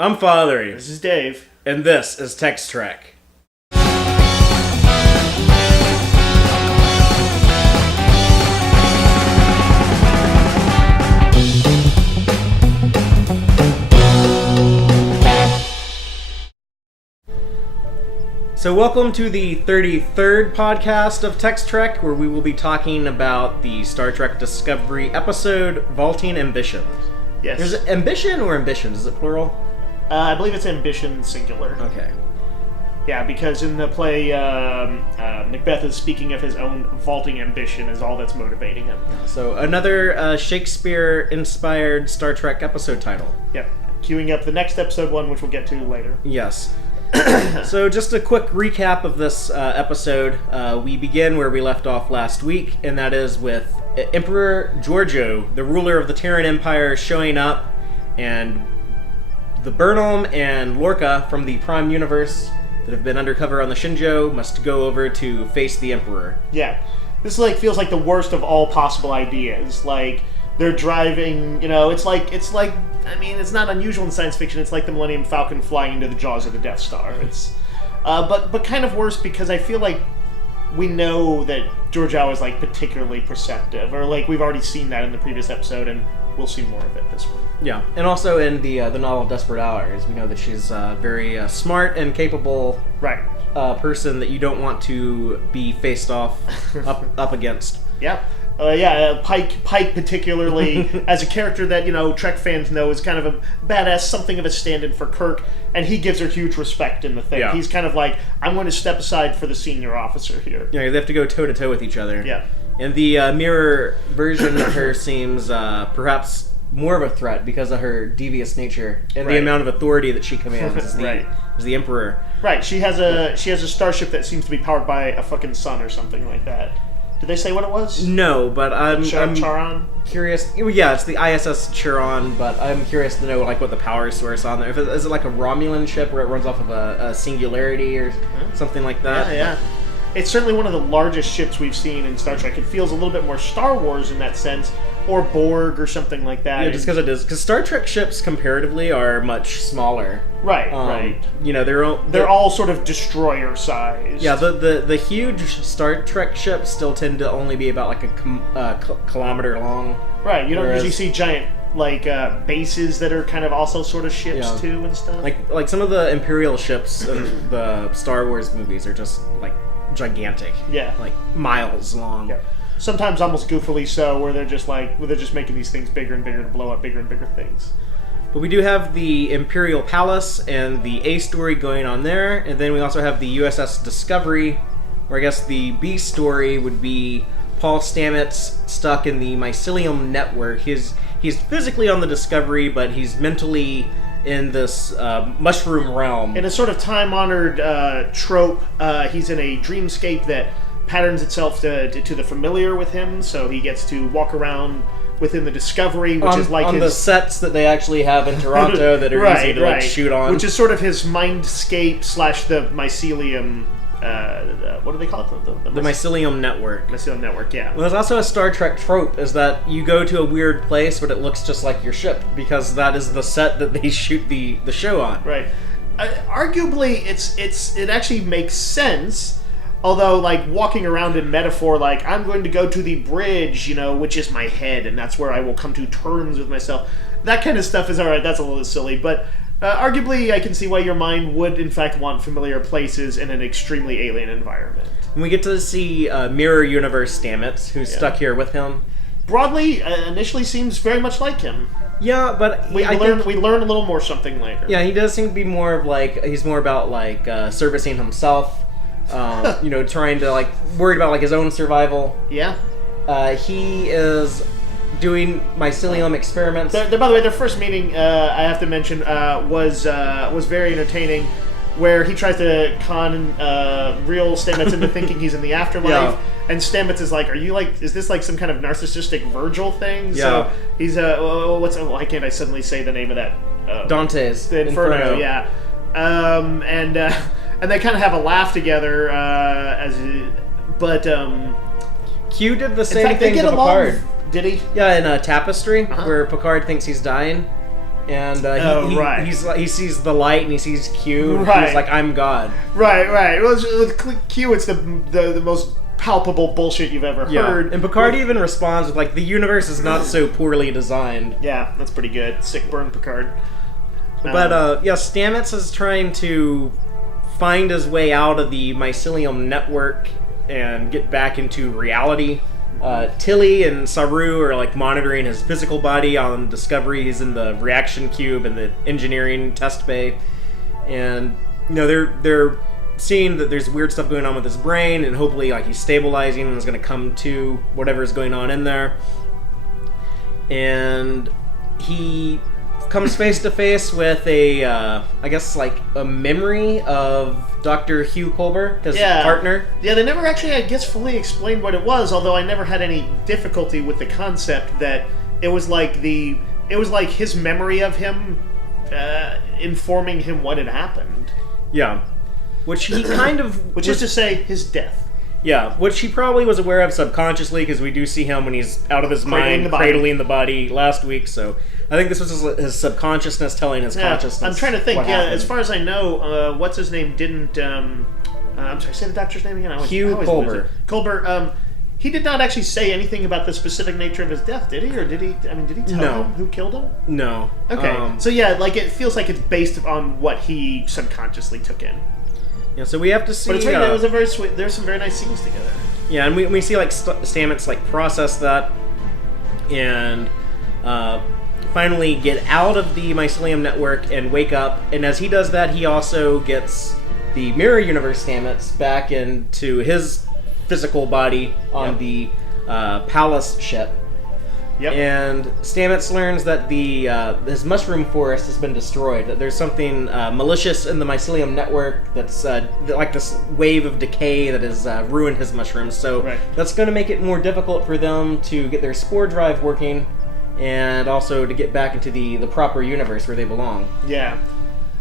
I'm Fatheree. This is Dave. And this is Tex-Trek. So welcome to the 33rd podcast of Tex-Trek, where we will be talking about the Star Trek Discovery episode, Vaulting Ambition. Yes. Is it ambition or ambitions? Is it plural? I believe it's ambition singular. Okay. Yeah, because in the play, Macbeth is speaking of his own vaulting ambition as all that's motivating him. So another Shakespeare-inspired Star Trek episode title. Yep. Queuing up the next episode one, which we'll get to later. Yes. So just a quick recap of this episode. We begin where we left off last week, and that is with Emperor Giorgio, the ruler of the Terran Empire, showing up, and the Burnham and Lorca from the Prime Universe that have been undercover on the Shinjo must go over to face the Emperor. Yeah. This feels like the worst of all possible ideas. Like, they're driving, it's like, I mean, it's not unusual in science fiction. It's like the Millennium Falcon flying into the jaws of the Death Star. It's, but kind of worse because I feel like we know that Giorgio is, like, particularly perceptive, or, like, we've already seen that in the previous episode, and we'll see more of it this one. Yeah, and also in the novel Desperate Hours, we know that she's a very smart and capable person that you don't want to be faced off up against. Yeah. Pike particularly, as a character that, Trek fans know is kind of a badass, something of a stand-in for Kirk, and he gives her huge respect in the thing. Yeah. He's kind of like, I'm going to step aside for the senior officer here. Yeah, they have to go toe-to-toe with each other. Yeah. And the mirror version of her seems perhaps more of a threat because of her devious nature and the amount of authority that she commands as the Emperor. Right, she has a starship that seems to be powered by a fucking sun or something like that. Did they say what it was? No, but I'm Charon? Curious. Yeah, it's the ISS Charon, but I'm curious to know what the power source on there. Is it like a Romulan ship where it runs off of a singularity or something like that? Yeah. It's certainly one of the largest ships we've seen in Star Trek. It feels a little bit more Star Wars in that sense, or Borg or something like that. Yeah, just because it is. Because Star Trek ships comparatively are much smaller. Right. They're all sort of destroyer sized. Yeah, the huge Star Trek ships still tend to only be about like a kilometer long. Right. You don't usually see giant bases that are kind of also sort of ships too and stuff. Like some of the Imperial ships in the Star Wars movies are just like gigantic. Yeah. Like miles long. Yeah. Sometimes almost goofily so, where they're just making these things bigger and bigger to blow up bigger and bigger things. But we do have the Imperial Palace and the A story going on there, and then we also have the USS Discovery, where I guess the B story would be Paul Stamets stuck in the mycelium network. He's physically on the Discovery, but he's mentally in this mushroom realm. In a sort of time-honored trope, he's in a dreamscape that patterns itself to the familiar with him, so he gets to walk around within the Discovery, which is like on the sets that they actually have in Toronto that are easy to shoot on. Which is sort of his mindscape / the mycelium. What do they call it? The mycelium network. Mycelium network, yeah. Well, there's also a Star Trek trope is that you go to a weird place, but it looks just like your ship because that is the set that they shoot the show on. Right. Arguably, it actually makes sense. Although, walking around in metaphor, I'm going to go to the bridge, which is my head, and that's where I will come to terms with myself. That kind of stuff is alright, that's a little silly, but arguably I can see why your mind would, in fact, want familiar places in an extremely alien environment. And we get to see Mirror Universe Stamets, who's stuck here with him. Broadly, initially seems very much like him. Yeah, but we learn a little more something later. Yeah, he does seem to be more of, he's more about, servicing himself. Trying to worried about his own survival. Yeah. He is doing mycelium experiments. By the way, their first meeting, I have to mention, was very entertaining. Where he tries to con real Stamets into thinking he's in the afterlife, and Stamets is like, "Are you is this some kind of narcissistic Virgil thing?" Yeah. So he's why can't I suddenly say the name of that? Dante's the Inferno. Yeah. And they kind of have a laugh together, but Q did the same in fact, thing they get to Picard. Did he? Yeah, in Tapestry, where Picard thinks he's dying. And right. he sees the light and he sees Q. And Right. he's like, I'm God. Right. Well, with Q, it's the most palpable bullshit you've ever heard. And Picard even responds with like, the universe is not so poorly designed. Yeah, that's pretty good. Sick burn, Picard. But Stamets is trying to find his way out of the mycelium network and get back into reality. Tilly and Saru are like monitoring his physical body on Discovery. He's in the reaction cube in the engineering test bay, and they're seeing that there's weird stuff going on with his brain, and hopefully like he's stabilizing and is going to come to whatever is going on in there. And he comes face to face with a memory of Dr. Hugh Culber, his partner. Yeah, they never actually, I guess, fully explained what it was, although I never had any difficulty with the concept that it was like his memory of him informing him what had happened. Yeah. Which he kind of... Which is to say, his death. Yeah, which he probably was aware of subconsciously, because we do see him when he's out of his mind, cradling the body last week, so I think this was his subconsciousness telling his consciousness. I'm trying to think, as far as I know, what's his name didn't, I'm sorry, say the doctor's name again? Hugh Culber. Culber, he did not actually say anything about the specific nature of his death, did he? Or did he tell him who killed him? No. Okay, so yeah, like, it feels like it's based on what he subconsciously took in. Yeah, so we have to see. But it's right. It was a very sweet. There's some very nice scenes together. Yeah, and we see like Stamets like process that, and finally get out of the mycelium network and wake up. And as he does that, he also gets the mirror universe Stamets back into his physical body on the Palace ship. Yep. And Stamets learns that his mushroom forest has been destroyed. That there's something malicious in the mycelium network that's like this wave of decay that has ruined his mushrooms. So that's going to make it more difficult for them to get their spore drive working, and also to get back into the proper universe where they belong. Yeah.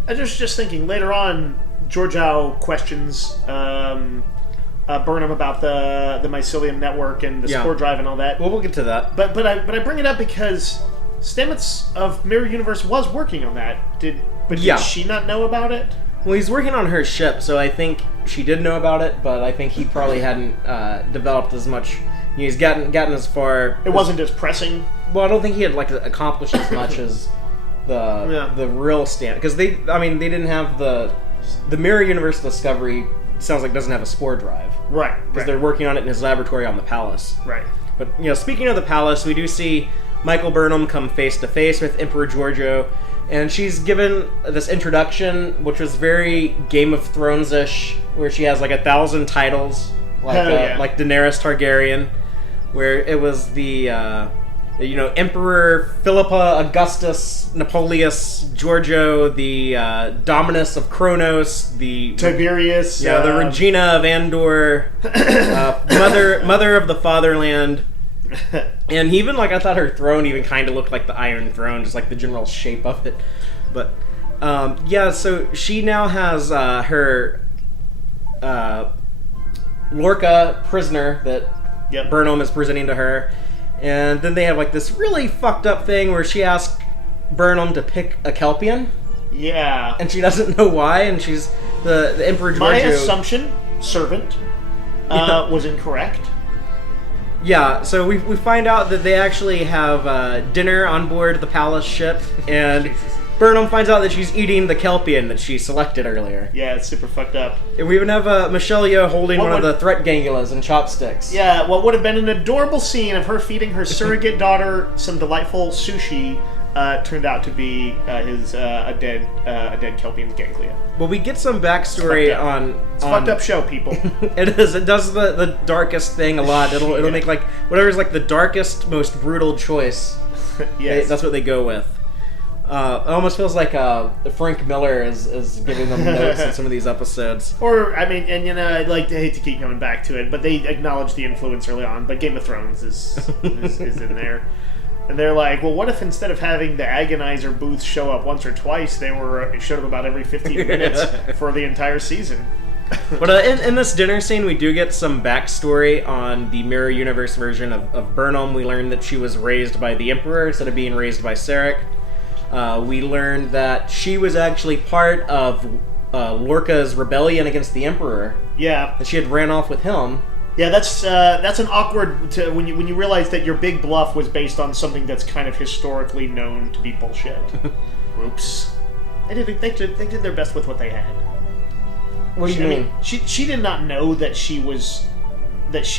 I was just thinking, later on, Georgiou questions Burnham about the mycelium network and the spore drive and all that. Well, we'll get to that. But I bring it up because Stamets of Mirror Universe was working on that. Did she not know about it? Well, he's working on her ship, so I think she did know about it, but I think he probably hadn't developed as much. He's gotten as far. It wasn't as pressing. Well, I don't think he had like accomplished as much as the real Stamets, because they didn't have the Mirror Universe Discovery. Sounds like doesn't have a spore drive. Right. Because they're working on it in his laboratory on the Palace. Right. But, speaking of the Palace, we do see Michael Burnham come face to face with Emperor Georgiou, and she's given this introduction, which was very Game of Thrones-ish, where she has like 1,000 titles, like Daenerys Targaryen, where it was the Emperor Philippa Augustus Napoleus Georgiou, the Dominus of Kronos, the Tiberius, the Regina of Andor, mother of the fatherland, and even I thought her throne even kind of looked like the Iron Throne, just like the general shape of it. But so she now has her Lorca prisoner that Burnham is presenting to her. And then they have like this really fucked up thing where she asks Burnham to pick a Kelpian. Yeah. And she doesn't know why, and she's the Emperor Georgiou. My assumption, servant, was incorrect. Yeah, so we find out that they actually have dinner on board the Palace ship, and Burnham finds out that she's eating the Kelpian that she selected earlier. Yeah, it's super fucked up. And we even have Michelle Yeoh holding one of the threat gangulas and chopsticks. Yeah, what would have been an adorable scene of her feeding her surrogate daughter some delightful sushi turned out to be a dead Kelpian's ganglia. But we get some backstory on... It's a fucked up show, people. It is. It does the darkest thing a lot. It'll make like whatever's like the darkest, most brutal choice. Yes. That's what they go with. It almost feels like Frank Miller is giving them notes in some of these episodes. Or, I mean, and I hate to keep coming back to it, but they acknowledge the influence early on, but Game of Thrones is in there. And they're like, well, what if instead of having the Agonizer booths show up once or twice, they showed up about every 15 minutes for the entire season? But in this dinner scene, we do get some backstory on the Mirror Universe version of Burnham. We learn that she was raised by the Emperor instead of being raised by Sarek. We learned that she was actually part of Lorca's rebellion against the Emperor. Yeah. That she had ran off with him. Yeah, that's an awkward when you realize that your big bluff was based on something that's kind of historically known to be bullshit. Oops. They did their best with what they had. What do you mean? She did not know that she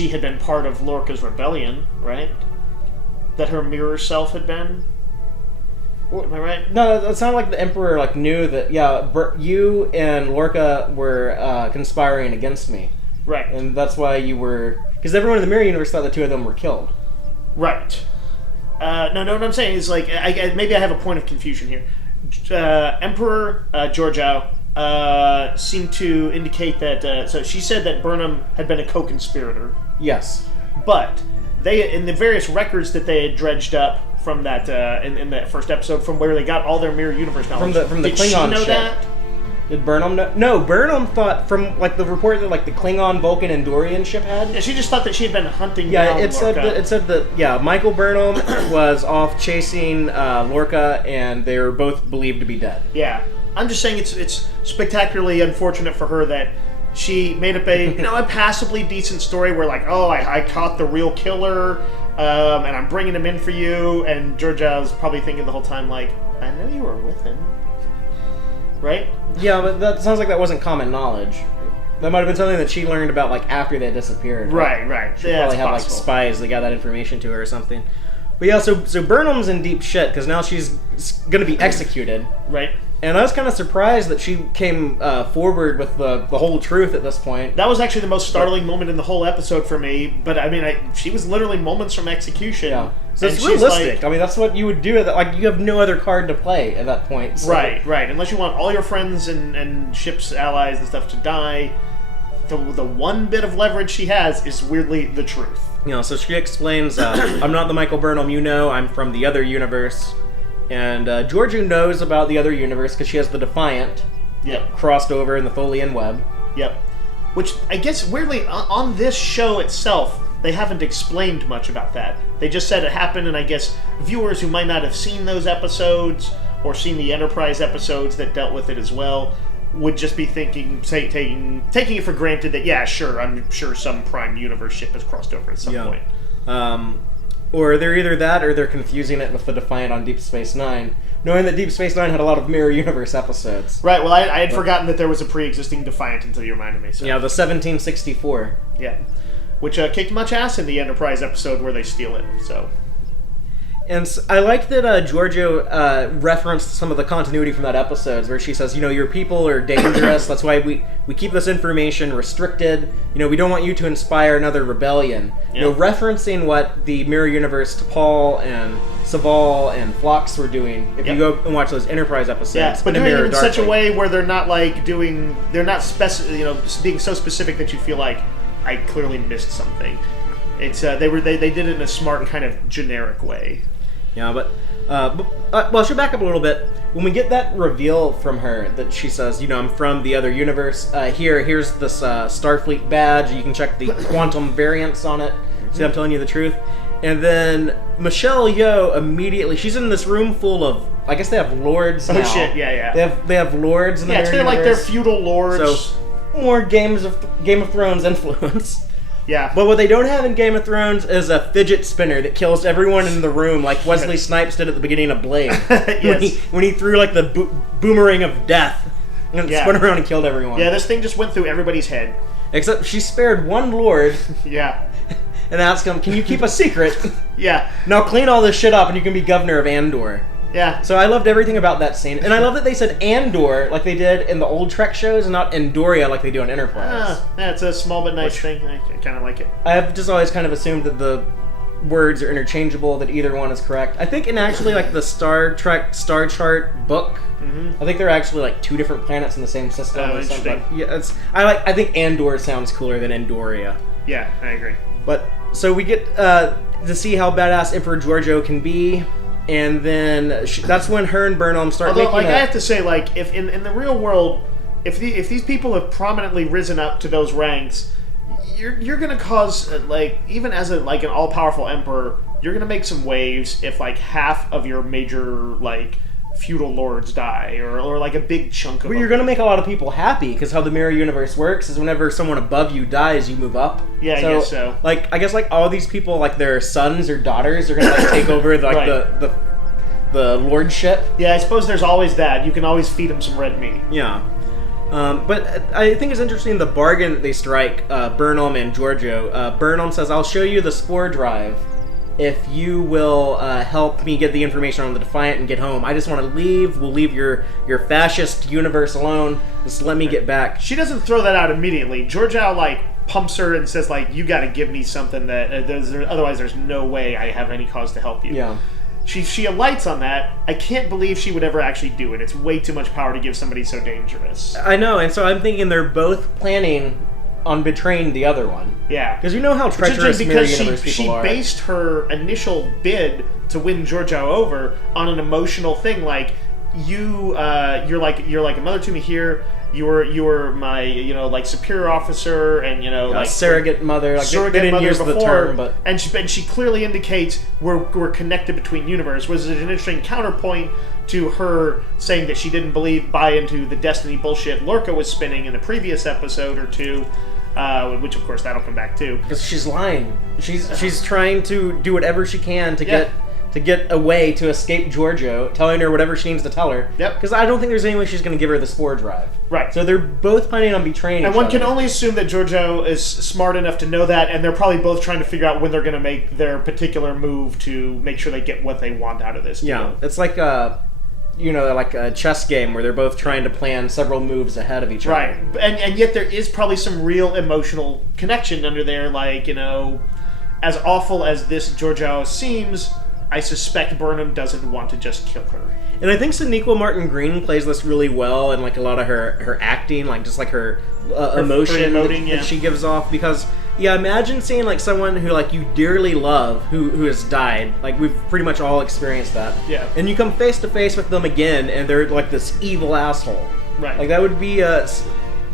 had been part of Lorca's rebellion, right? That her mirror self had been. Am I right? No, it sounded like the Emperor knew that. Yeah, you and Lorca were conspiring against me. Right. And that's why you were... Because everyone in the mirror universe thought the two of them were killed. Right. No, what I'm saying is, maybe I have a point of confusion here. Emperor Georgiou seemed to indicate that... so she said that Burnham had been a co-conspirator. Yes. But they, in the various records that they had dredged up from that, in that first episode, from where they got all their mirror universe knowledge... From the Klingon ship. Did she know that? Did Burnham know? No, Burnham thought from the report that the Klingon, Vulcan, and Dorian ship had. Yeah, she just thought that she had been hunting down Lorca. It said that Michael Burnham was off chasing Lorca, and they were both believed to be dead. Yeah, I'm just saying it's spectacularly unfortunate for her that she made up a passably decent story where I caught the real killer, and I'm bringing him in for you, and Georgiou's probably thinking the whole time I know you were with him. Right? Yeah, but that sounds like that wasn't common knowledge. That might have been something that she learned about after they disappeared. Right. She probably had spies that got that information to her or something. But yeah, so Burnham's in deep shit because now she's going to be executed. Right. And I was kind of surprised that she came forward with the whole truth at this point. That was actually the most startling moment in the whole episode for me. But I mean, she was literally moments from execution. Yeah. So it's realistic. I mean, that's what you would do. You have no other card to play at that point. So. Right. Unless you want all your friends and ships, allies, and stuff to die, the one bit of leverage she has is weirdly the truth. So she explains, I'm not the Michael Burnham you know. I'm from the other universe. And Georgiou knows about the other universe because she has the Defiant. Yep. Crossed over in the Tholian web. Yep. Which, I guess, weirdly, on this show itself, they haven't explained much about that. They just said it happened, and I guess viewers who might not have seen those episodes, or seen the Enterprise episodes that dealt with it as well, would just be taking it for granted that, yeah, sure, I'm sure some Prime Universe ship has crossed over at some point. Or they're either that, or they're confusing it with the Defiant on Deep Space Nine, knowing that Deep Space Nine had a lot of Mirror Universe episodes. Right, well, I had forgotten that there was a pre-existing Defiant until you reminded me. So. Yeah, the 1764. Yeah. Which kicked much ass in the Enterprise episode where they steal it, so... And I like that Georgiou referenced some of the continuity from that episode, where she says, your people are dangerous, that's why we keep this information restricted, we don't want you to inspire another rebellion. Yep. Referencing what the Mirror Universe T'Pol and Saval and Phlox were doing, if you go and watch those Enterprise episodes. Yeah, but doing it in such a way where they're not they're not being so specific that you feel like, I clearly missed something. It's they did it in a smart kind of generic way. Yeah, but I should back up a little bit. When we get that reveal from her that she says, I'm from the other universe. Here's this Starfleet badge. You can check the quantum variance on it. See, I'm telling you the truth. And then Michelle Yeoh immediately, she's in this room full of, I guess they have lords now. Oh shit, yeah. They have lords in the it's Mirror kind of universe. like their feudal lords. So more Game of Thrones influence. Yeah. But what they don't have in Game of Thrones is a fidget spinner that kills everyone in the room, like Wesley Snipes did at the beginning of Blade. Yes. when he threw the boomerang of death and spun around and killed everyone. Yeah, this thing just went through everybody's head. Except she spared one lord. Yeah. And asked him, "Can you keep a secret?" Yeah. Now clean all this shit up and you can be governor of Andor. Yeah. So I loved everything about that scene. And I love that they said Andor like they did in the old Trek shows and not Andoria like they do on Enterprise. Yeah, it's a small but nice thing. I kind of like it. I've just always kind of assumed that the words are interchangeable, that either one is correct. I think in actually the Star Trek Star Chart book, I think they're actually two different planets in the same system. Oh, interesting. Yeah, I think Andor sounds cooler than Andoria. Yeah, I agree. But so we get to see how badass Emperor Georgiou can be. And then that's when her and Burnham start making I have to say, if in the real world, if these people have prominently risen up to those ranks, you're gonna cause even as an all-powerful emperor, you're gonna make some waves if half of your major feudal lords die, or like a big chunk of Well, you're going to make a lot of people happy, because how the mirror universe works is whenever someone above you dies, you move up. Yeah, I guess so. Like, I guess, like, all these people, like, their sons or daughters are going to, like, take over, like, right. the lordship. Yeah, I suppose there's always that. You can always feed them some red meat. Yeah. But I think it's interesting the bargain that they strike, Burnham and Giorgio. Burnham says, I'll show you the spore drive if you will help me get the information on the Defiant and get home. I just want to leave. We'll leave your fascist universe alone. Just let me get back. She doesn't throw that out immediately. Giorgio, like, pumps her and says, like, you got to give me something that otherwise there's no way I have any cause to help you. Yeah. She alights on that. I can't believe she would ever actually do it. It's way too much power to give somebody so dangerous. I know, and so I'm thinking they're both planning on betraying the other one. Yeah. Because you know how treacherous mirror universe people are. She based her initial bid to win Giorgio over on an emotional thing, like, you're like a mother to me here. You were my, like, superior officer, and like surrogate mother. Like, surrogate they didn't mother use before, the term, but and she clearly indicates we're connected between universe. Was an interesting counterpoint to her saying that she didn't buy into the destiny bullshit Lorca was spinning in the previous episode or two. Which of course that'll come back too. Because she's lying. She's trying to do whatever she can to get away, to escape Giorgio, telling her whatever she needs to tell her. Yep. Because I don't think there's any way she's going to give her the spore drive. Right. So they're both planning on betraying and each one other. can only assume that Giorgio is smart enough to know that, and they're probably both trying to figure out when they're going to make their particular move to make sure they get what they want out of this deal. Yeah. It's like like a chess game where they're both trying to plan several moves ahead of each other. Right. And yet there is probably some real emotional connection under there, like, as awful as this Giorgio seems, I suspect Burnham doesn't want to just kill her. And I think Sonequa Martin Green plays this really well, and like a lot of her acting, like just like her emotion that she gives off. Because imagine seeing like someone who like you dearly love who has died. Like we've pretty much all experienced that. Yeah. And you come face to face with them again, and they're like this evil asshole. Right. Like that would be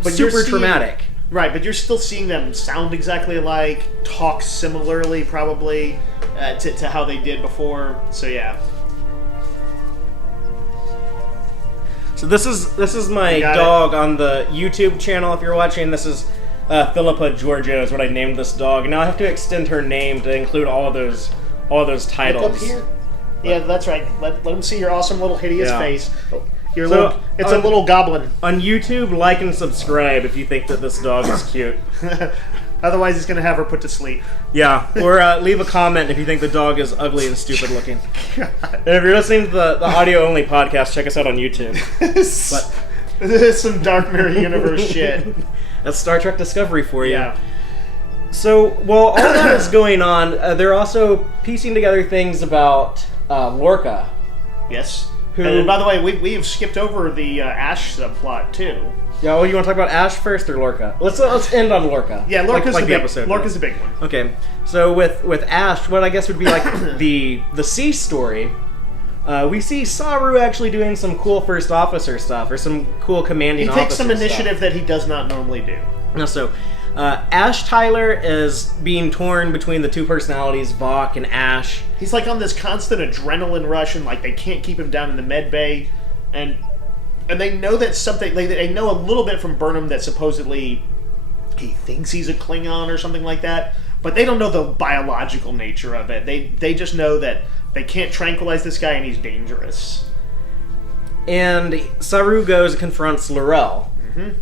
super traumatic. Right, but you're still seeing them sound exactly alike, talk similarly probably to how they did before. So yeah. So this is my dog on the YouTube channel. If you're watching, this is Philippa Giorgio is what I named this dog. Now I have to extend her name to include all of those titles. Look up here. Yeah, that's right. Let them see your awesome little hideous face. It's a little goblin. On YouTube, like and subscribe if you think that this dog is cute. Otherwise, he's going to have her put to sleep. Yeah, or leave a comment if you think the dog is ugly and stupid looking. And if you're listening to the audio-only podcast, check us out on YouTube. But this is some Dark Mirror Universe shit. That's Star Trek Discovery for you. Yeah. So, while all that is going on, they're also piecing together things about Lorca. Yes. And by the way, we have skipped over the Ash subplot too. Yeah, well, you want to talk about Ash first or Lorca? Let's end on Lorca. Yeah, Lorca's the episode. Lorca's the big one. Okay, so with Ash, what I guess would be like the C-story, we see Saru actually doing some cool first officer stuff, or some cool commanding officer stuff. He takes some initiative that he does not normally do. No, so Ash Tyler is being torn between the two personalities, Vok and Ash. He's like on this constant adrenaline rush, and like they can't keep him down in the med bay, and they know that something. They know a little bit from Burnham that supposedly he thinks he's a Klingon or something like that, but they don't know the biological nature of it. They just know that they can't tranquilize this guy, and he's dangerous. And Saru goes and confronts L'Rell.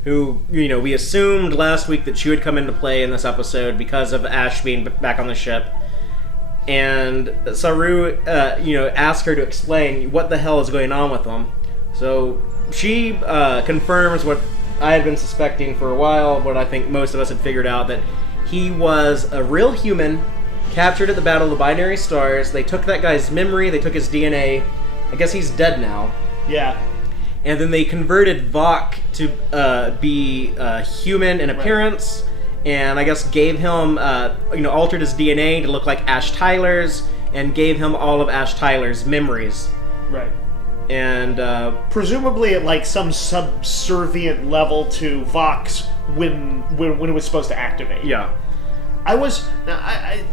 Who, we assumed last week that she would come into play in this episode because of Ash being back on the ship. And Saru, asked her to explain what the hell is going on with them. So she confirms what I had been suspecting for a while, what I think most of us had figured out, that he was a real human captured at the Battle of the Binary Stars. They took that guy's memory, they took his DNA. I guess he's dead now. Yeah. And then they converted Vok to be human in appearance, and I guess gave him, altered his DNA to look like Ash Tyler's, and gave him all of Ash Tyler's memories. Right. And presumably at like some subservient level to Vok's when it was supposed to activate. Yeah.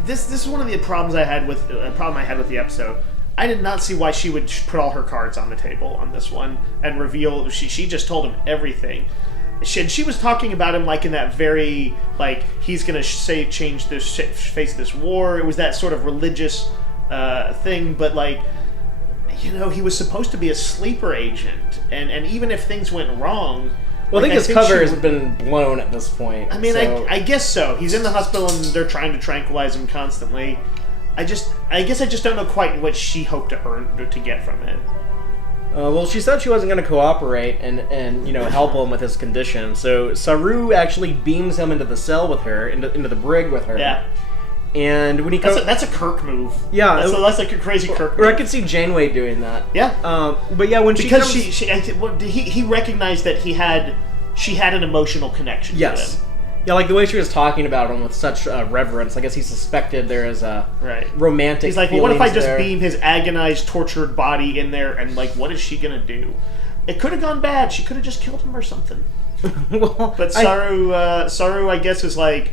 This is one of the problems I had with the episode. I did not see why she would put all her cards on the table on this one and reveal. She just told him everything. She was talking about him like in that very, like, he's gonna change this, face this war. It was that sort of religious thing, but like, you know, he was supposed to be a sleeper agent, and even if things went wrung. Well, I think his cover has been blown at this point. I mean, so. I guess so. He's in the hospital and they're trying to tranquilize him constantly. I guess I just don't know quite what she hoped to get from it. Well, she said she wasn't going to cooperate and help him with his condition. So Saru actually beams him into the cell with her, into the brig with her. Yeah. And when he that's a Kirk move. Yeah, that's like a crazy Kirk move. Or I could see Janeway doing that. Yeah. But yeah, when because he recognized that she had an emotional connection. Yes. To him. Yeah, like the way she was talking about him with such reverence. I guess he suspected there is a romantic. He's like, well, what if I just beam his agonized, tortured body in there, and like, what is she gonna do? It could have gone bad. She could have just killed him or something. But Saru, I guess, is like,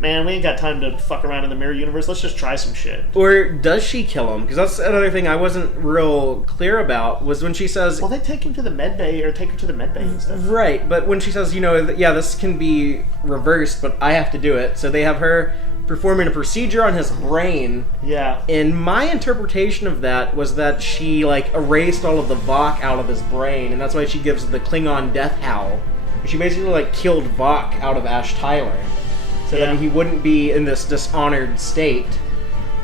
man, we ain't got time to fuck around in the mirror universe. Let's just try some shit. Or does she kill him? Because that's another thing I wasn't real clear about, was when she says... Well, they take him to the med bay, or take her to the med bay and stuff. Right, but when she says, this can be reversed, but I have to do it. So they have her performing a procedure on his brain. Yeah. And my interpretation of that was that she, erased all of the Vok out of his brain, and that's why she gives the Klingon death howl. She basically, killed Vok out of Ash Tyler. So that he wouldn't be in this dishonored state.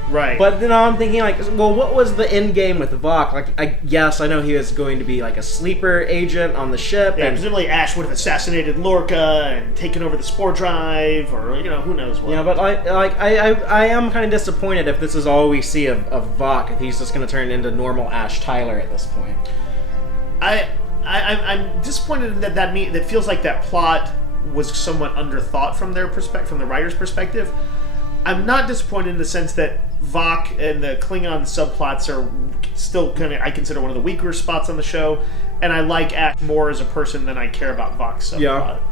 Right. But then I'm thinking, what was the end game with Vok? I know he was going to be, a sleeper agent on the ship. Yeah, and presumably Ash would have assassinated Lorca and taken over the spore drive, or, who knows what. Yeah, but, I am kind of disappointed if this is all we see of Vok, if he's just going to turn into normal Ash Tyler at this point. I'm disappointed that feels like that plot was somewhat underthought from their perspective, from the writer's perspective. I'm not disappointed in the sense that Vok and the Klingon subplots are still I consider one of the weaker spots on the show, and I like Ash more as a person than I care about Vok's subplot.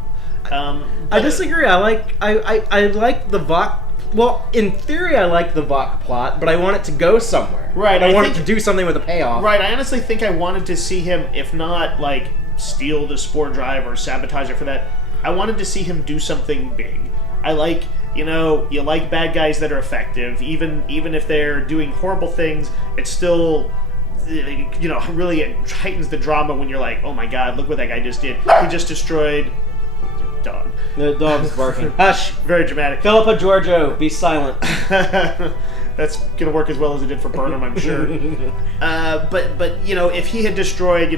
Yeah. I disagree. I like the Vok. Well, in theory, I like the Vok plot, but I want it to go somewhere. Right. I want it to do something with a payoff. Right. I honestly think I wanted to see him, if not steal the spore drive or sabotage it for that. I wanted to see him do something big. I like, you like bad guys that are effective. Even if they're doing horrible things, it's still, really it heightens the drama when you're like, oh my god, look what that guy just did. He just destroyed... Dog. The dog's barking. Hush! Very dramatic. Philippa Giorgio, be silent. That's gonna work as well as it did for Burnham, I'm sure. But if he had destroyed,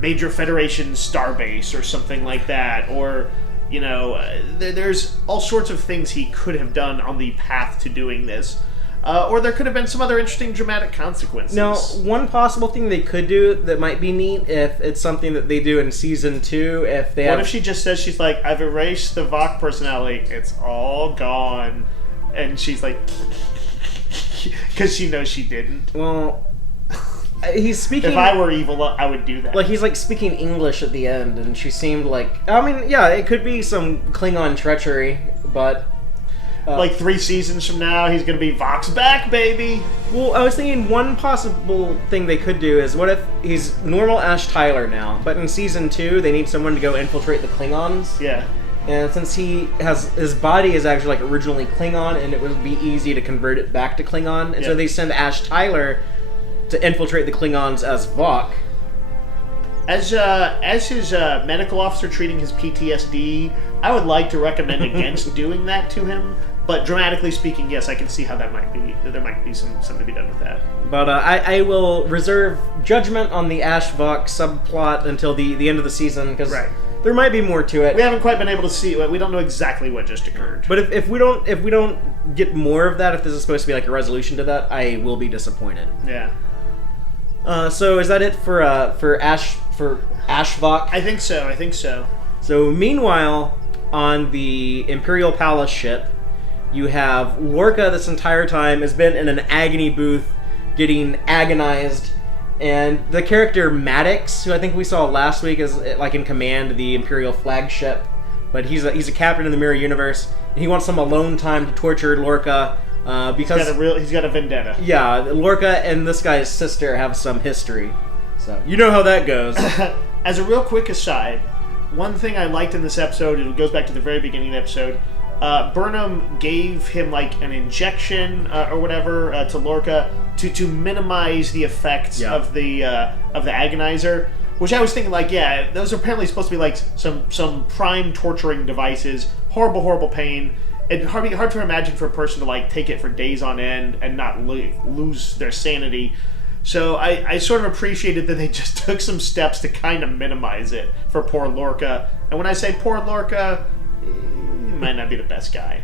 Major Federation starbase or something like that, or there's all sorts of things he could have done on the path to doing this, or there could have been some other interesting dramatic consequences. Now, one possible thing they could do that might be neat, if it's something that they do in season 2, what if she just says, she's like, I've erased the Vok personality, it's all gone, and she's like, because she knows she didn't. Well, he's speaking... If I were evil, I would do that. He's speaking English at the end, and she seemed it could be some Klingon treachery, but... 3 seasons from now, he's gonna be Vok's back, baby! Well, I was thinking one possible thing they could do is, what if he's normal Ash Tyler now, but in season 2, they need someone to go infiltrate the Klingons? Yeah. And since his body is actually originally Klingon, and it would be easy to convert it back to Klingon, and so they send Ash Tyler to infiltrate the Klingons as Vok. As his medical officer treating his PTSD, I would like to recommend against doing that to him. But dramatically speaking, yes, I can see how that might be. There might be something to be done with that. But I will reserve judgment on the Ash Vok subplot until the end of the season, because there might be more to it. We haven't quite been able to see. We don't know exactly what just occurred. But if we don't get more of that, if this is supposed to be a resolution to that, I will be disappointed. Yeah. So is that it for Ash Vok? I think so. So meanwhile, on the Imperial Palace ship, you have Lorca this entire time has been in an agony booth, getting agonized, and the character Maddox, who I think we saw last week, is in command of the Imperial flagship, but he's a captain in the Mirror Universe, and he wants some alone time to torture Lorca because he's got a vendetta. Yeah, Lorca and this guy's sister have some history, so you know how that goes. As a real quick aside, one thing I liked in this episode, it goes back to the very beginning of the episode. Burnham gave him like an injection or whatever to Lorca to minimize the effects of the agonizer, which I was thinking like, yeah, those are apparently supposed to be like some prime torturing devices, horrible pain. It'd be hard to imagine for a person to like take it for days on end and not lose their sanity. So I sort of appreciated that they just took some steps to kind of minimize it for poor Lorca. And when I say poor Lorca, he might not be the best guy.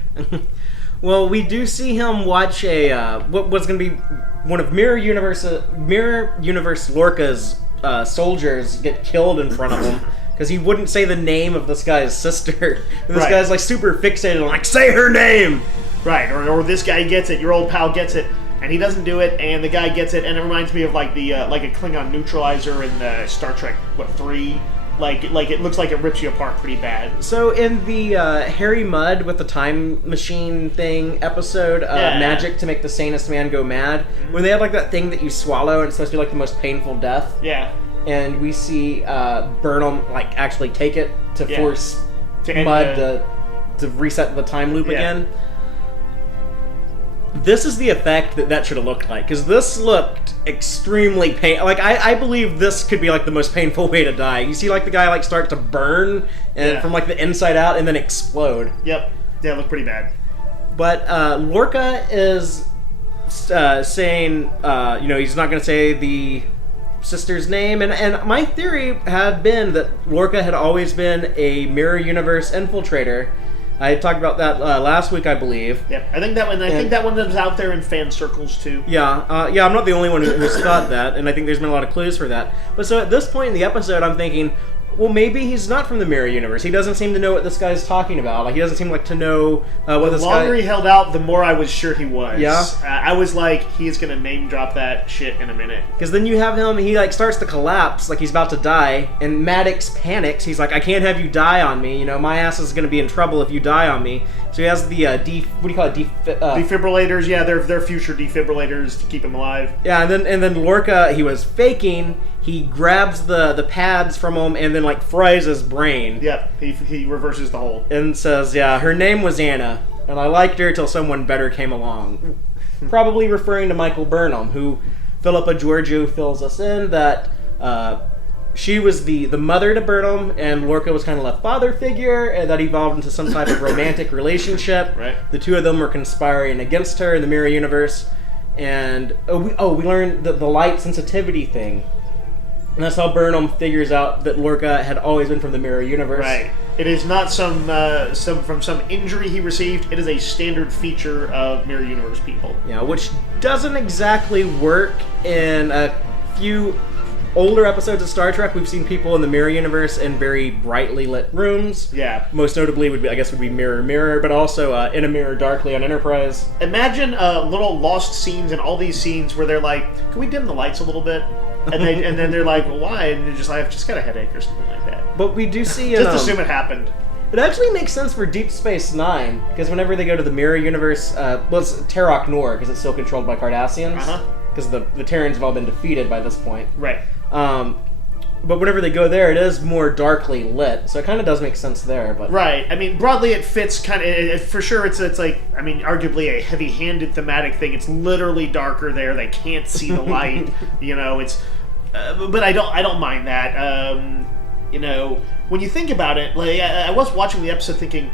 Well, we do see him watch what was going to be one of Mirror Universe Lorca's soldiers get killed in front of him because he wouldn't say the name of this guy's sister. And this guy's like super fixated on like, say her name! Right, or this guy gets it, your old pal gets it, and he doesn't do it, and the guy gets it, and it reminds me of like the like a Klingon neutralizer in the Star Trek 3. Like it looks like it rips you apart pretty bad. So in the Harry Mudd with the time machine thing episode, Magic to Make the Sanest Man Go Mad, when they have like that thing that you swallow and it's supposed to be like the most painful death. Yeah. And we see Burnham like actually take it to force Mudd to reset the time loop again. This is the effect that should have looked like, because this looked extremely painful. Like, I believe this could be, like, the most painful way to die. You see, like, the guy, like, start to burn and from, like, the inside out and then explode. Yep. Yeah, it looked pretty bad. But Lorca is saying, he's not going to say the sister's name. And my theory had been that Lorca had always been a Mirror Universe infiltrator. I talked about that last week, I believe. Yep, I think that one. I think that one was out there in fan circles too. Yeah, I'm not the only one who's thought that, and I think there's been a lot of clues for that. But so at this point in the episode, I'm thinking, well, maybe he's not from the Mirror Universe. He doesn't seem to know what this guy's talking about. Like, he doesn't seem like to know what this guy... The longer he held out, the more I was sure he was. Yeah? I was like, he is going to name drop that shit in a minute. Because then you have him, he, like, starts to collapse, like he's about to die, and Maddox panics. He's like, I can't have you die on me. You know, my ass is going to be in trouble if you die on me. So he has the, defibrillators, yeah, they're future defibrillators to keep him alive. Yeah, and then Lorca, he was faking. He grabs the pads from him and then, like, fries his brain. Yep, he reverses the whole. And says, yeah, her name was Anna, and I liked her till someone better came along. Probably referring to Michael Burnham, who Philippa Georgiou fills us in that she was the mother to Burnham, and Lorca was kind of a father figure, and that evolved into some type of romantic relationship. Right. The two of them were conspiring against her in the Mirror Universe, and we learned the light sensitivity thing. And that's how Burnham figures out that Lorca had always been from the Mirror Universe. Right. It is not some injury he received. It is a standard feature of Mirror Universe people. Yeah, which doesn't exactly work in a few older episodes of Star Trek. We've seen people in the Mirror Universe in very brightly lit rooms. Yeah. Most notably would be Mirror Mirror, but also In a Mirror Darkly on Enterprise. Imagine little lost scenes in all these scenes where they're like, "Can we dim the lights a little bit?" And then they're like, well, why? And you're just like, I've just got a headache or something like that. But we do see... just assume it happened. It actually makes sense for Deep Space Nine, because whenever they go to the Mirror Universe, it's Terok Nor, because it's still controlled by Cardassians. Because the Terrans have all been defeated by this point. Right. But whenever they go there, it is more darkly lit, so it kind of does make sense there. But right. I mean, broadly, it fits kind of... For sure, it's like, I mean, arguably a heavy-handed thematic thing. It's literally darker there. They can't see the light. You know, it's... but I don't mind that. When you think about it, like I was watching the episode thinking,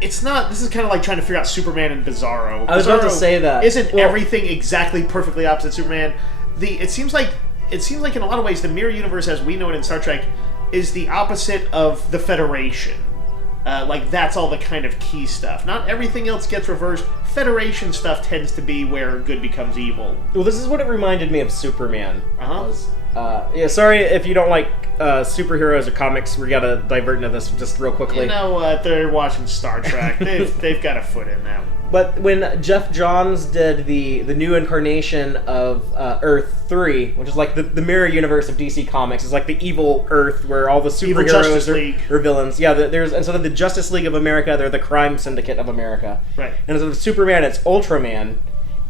it's not... This is kind of like trying to figure out Superman and Bizarro. I was about to say that. Isn't everything exactly perfectly opposite Superman? It seems like in a lot of ways the Mirror Universe as we know it in Star Trek is the opposite of the Federation. Like that's all the kind of key stuff. Not everything else gets reversed. Federation stuff tends to be where good becomes evil. Well, this is what it reminded me of Superman. Sorry if you don't like superheroes or comics, we gotta divert into this just real quickly. You know what? They're watching Star Trek. They've got a foot in that. But when Jeff Johns did the new incarnation of Earth 3, which is like the mirror universe of DC Comics, is like the evil Earth where all the superheroes are villains. Yeah, there's instead of the Justice League of America, they're the Crime Syndicate of America. Right. And instead of Superman, it's Ultraman.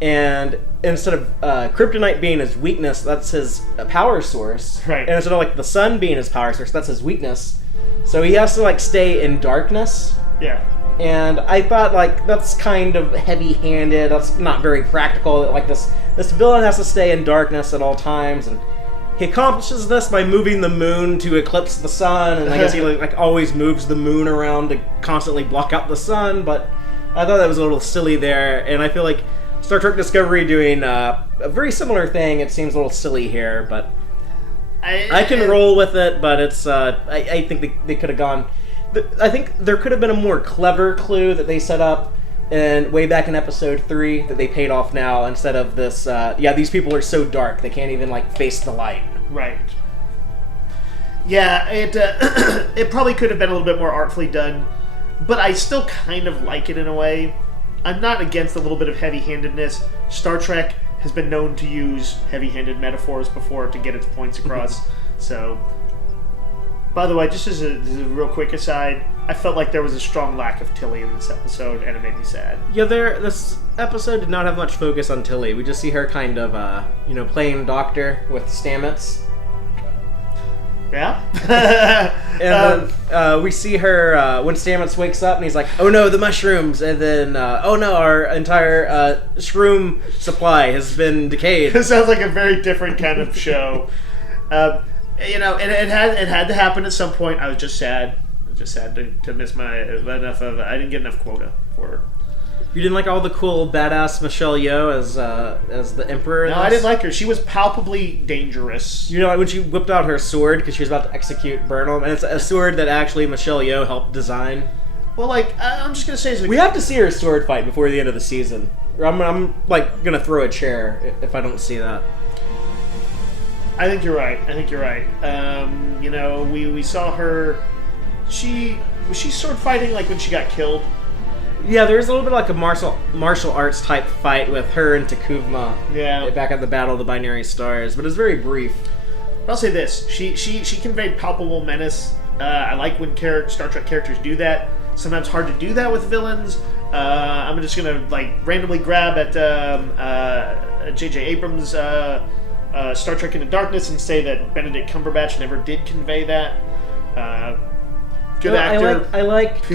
And instead of kryptonite being his weakness, that's his power source. Right. And instead of like the sun being his power source, that's his weakness. So he has to like stay in darkness. Yeah. And I thought, like, that's kind of heavy-handed. That's not very practical. Like, this villain has to stay in darkness at all times, and he accomplishes this by moving the moon to eclipse the sun, and I guess he, like, always moves the moon around to constantly block out the sun, but I thought that was a little silly there, and I feel like Star Trek Discovery doing a very similar thing, it seems a little silly here, but I can roll with it, but it's, I think they could have gone... I think there could have been a more clever clue that they set up way back in episode 3 that they paid off now instead of this, these people are so dark they can't even, like, face the light. Right. Yeah, it probably could have been a little bit more artfully done, but I still kind of like it in a way. I'm not against a little bit of heavy-handedness. Star Trek has been known to use heavy-handed metaphors before to get its points across, so... By the way, just as a real quick aside, I felt like there was a strong lack of Tilly in this episode, and it made me sad. Yeah, this episode did not have much focus on Tilly. We just see her kind of, playing doctor with Stamets. Yeah? And then we see her when Stamets wakes up, and he's like, oh no, the mushrooms! And then, oh no, our entire shroom supply has been decayed. It sounds like a very different kind of show. You know, and it had to happen at some point. I was just sad. To miss I didn't get enough quota for her. You didn't like all the cool badass Michelle Yeoh as the Emperor? No, I didn't like her. She was palpably dangerous. You know, like when she whipped out her sword because she was about to execute Burnham, and it's a sword that actually Michelle Yeoh helped design. Well, like, I'm just gonna say, we have to see her sword fight before the end of the season. I'm like gonna throw a chair if I don't see that. I think you're right. You know, we saw her. Was she sword fighting like when she got killed? Yeah, there's a little bit like a martial arts type fight with her and Takuvma. Yeah. Back at the Battle of the Binary Stars, but it's very brief. I'll say this: she conveyed palpable menace. I like when Star Trek characters do that. Sometimes hard to do that with villains. I'm just gonna like randomly grab at J.J. Abrams. Star Trek Into Darkness and say that Benedict Cumberbatch never did convey that. Good actor. I like. He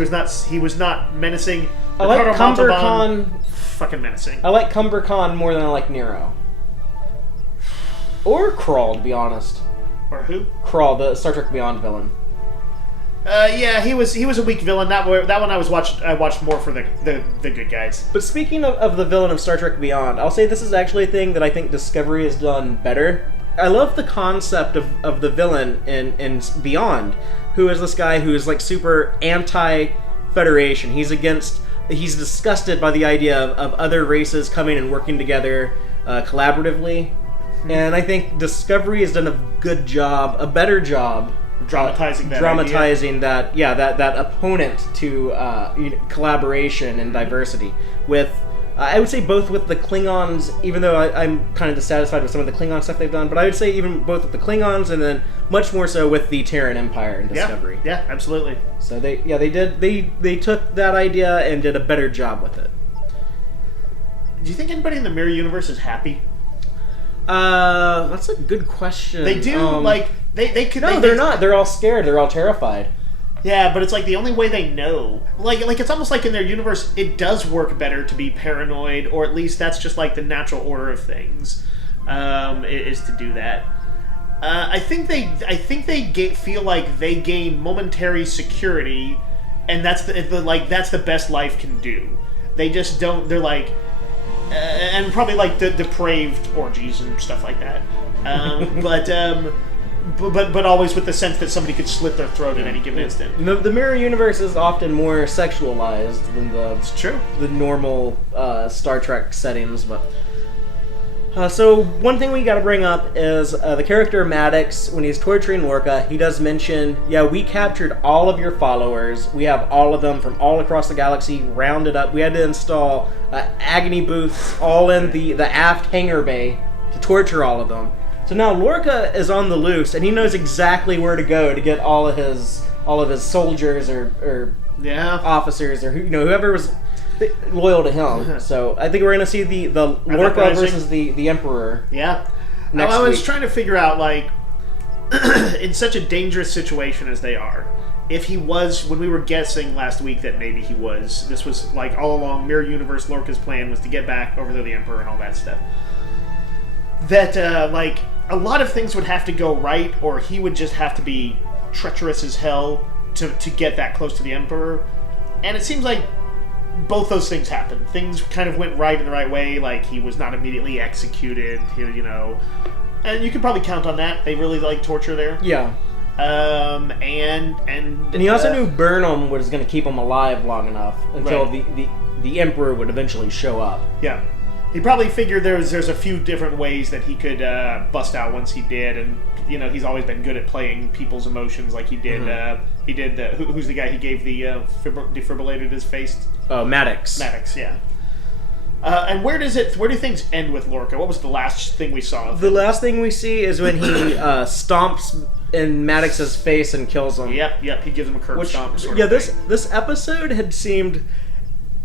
was not menacing. I like Cumbercon. Fucking menacing. I like Cumbercon more than I like Nero. Or Krall, to be honest. Or who? Krall, the Star Trek Beyond villain. Yeah, he was a weak villain. That one I watched more for the good guys. But speaking of the villain of Star Trek Beyond, I'll say this is actually a thing that I think Discovery has done better. I love the concept of the villain in Beyond, who is this guy who is like super anti-Federation. He's disgusted by the idea of other races coming and working together collaboratively. And I think Discovery has done a better job dramatizing that opponent to collaboration and diversity with I would say both with the Klingons, even though I'm kind of dissatisfied with some of the Klingon stuff they've done, but I would say even both with the Klingons and then much more so with the Terran Empire in Discovery. Yeah, absolutely. So they took that idea and did a better job with it. Do you think anybody in the Mirror Universe is happy? That's a good question. They do, they could... No, they're not. They're all scared. They're all terrified. Yeah, but it's like the only way they know. Like it's almost like in their universe, it does work better to be paranoid, or at least that's just like the natural order of things, is to do that. I think they feel like they gain momentary security, and that's the best life can do. They just don't. They're like, and probably like the depraved orgies and stuff like that. But always with the sense that somebody could slit their throat at any given instant. The Mirror Universe is often more sexualized than It's true. the normal Star Trek settings, but So one thing we got to bring up is the character Maddox. When he's torturing Lorca, he does mention, "Yeah, we captured all of your followers. We have all of them from all across the galaxy rounded up. We had to install agony booths all in the aft hangar bay to torture all of them." So now Lorca is on the loose, and he knows exactly where to go to get all of his soldiers or officers or whoever was loyal to him. So I think we're going to see the Lorca versus the Emperor. Yeah. Next I was week. trying to figure out, like, in such a dangerous situation as they are, if he was, when we were guessing last week that maybe he was, this was like all along Mirror Universe Lorca's plan was to get back over to the Emperor and all that stuff. That, like, a lot of things would have to go right, or he would just have to be treacherous as hell to get that close to the Emperor. And it seems like both those things happened. Things kind of went right in the right way, like he was not immediately executed, and you can probably count on that. They really like torture there. Yeah. And he also knew Burnham was going to keep him alive long enough until right. the Emperor would eventually show up. Yeah. He probably figured there's a few different ways that he could bust out once he did, and he's always been good at playing people's emotions, like he did. Mm-hmm. He did. Who's the guy he gave the defibrillator to his face? Oh, Maddox. Maddox, yeah. And where do things end with Lorca? What was the last thing we saw of him? The last thing we see is when he stomps in Maddox's face and kills him. Yep. He gives him a curb stomp. This episode had seemed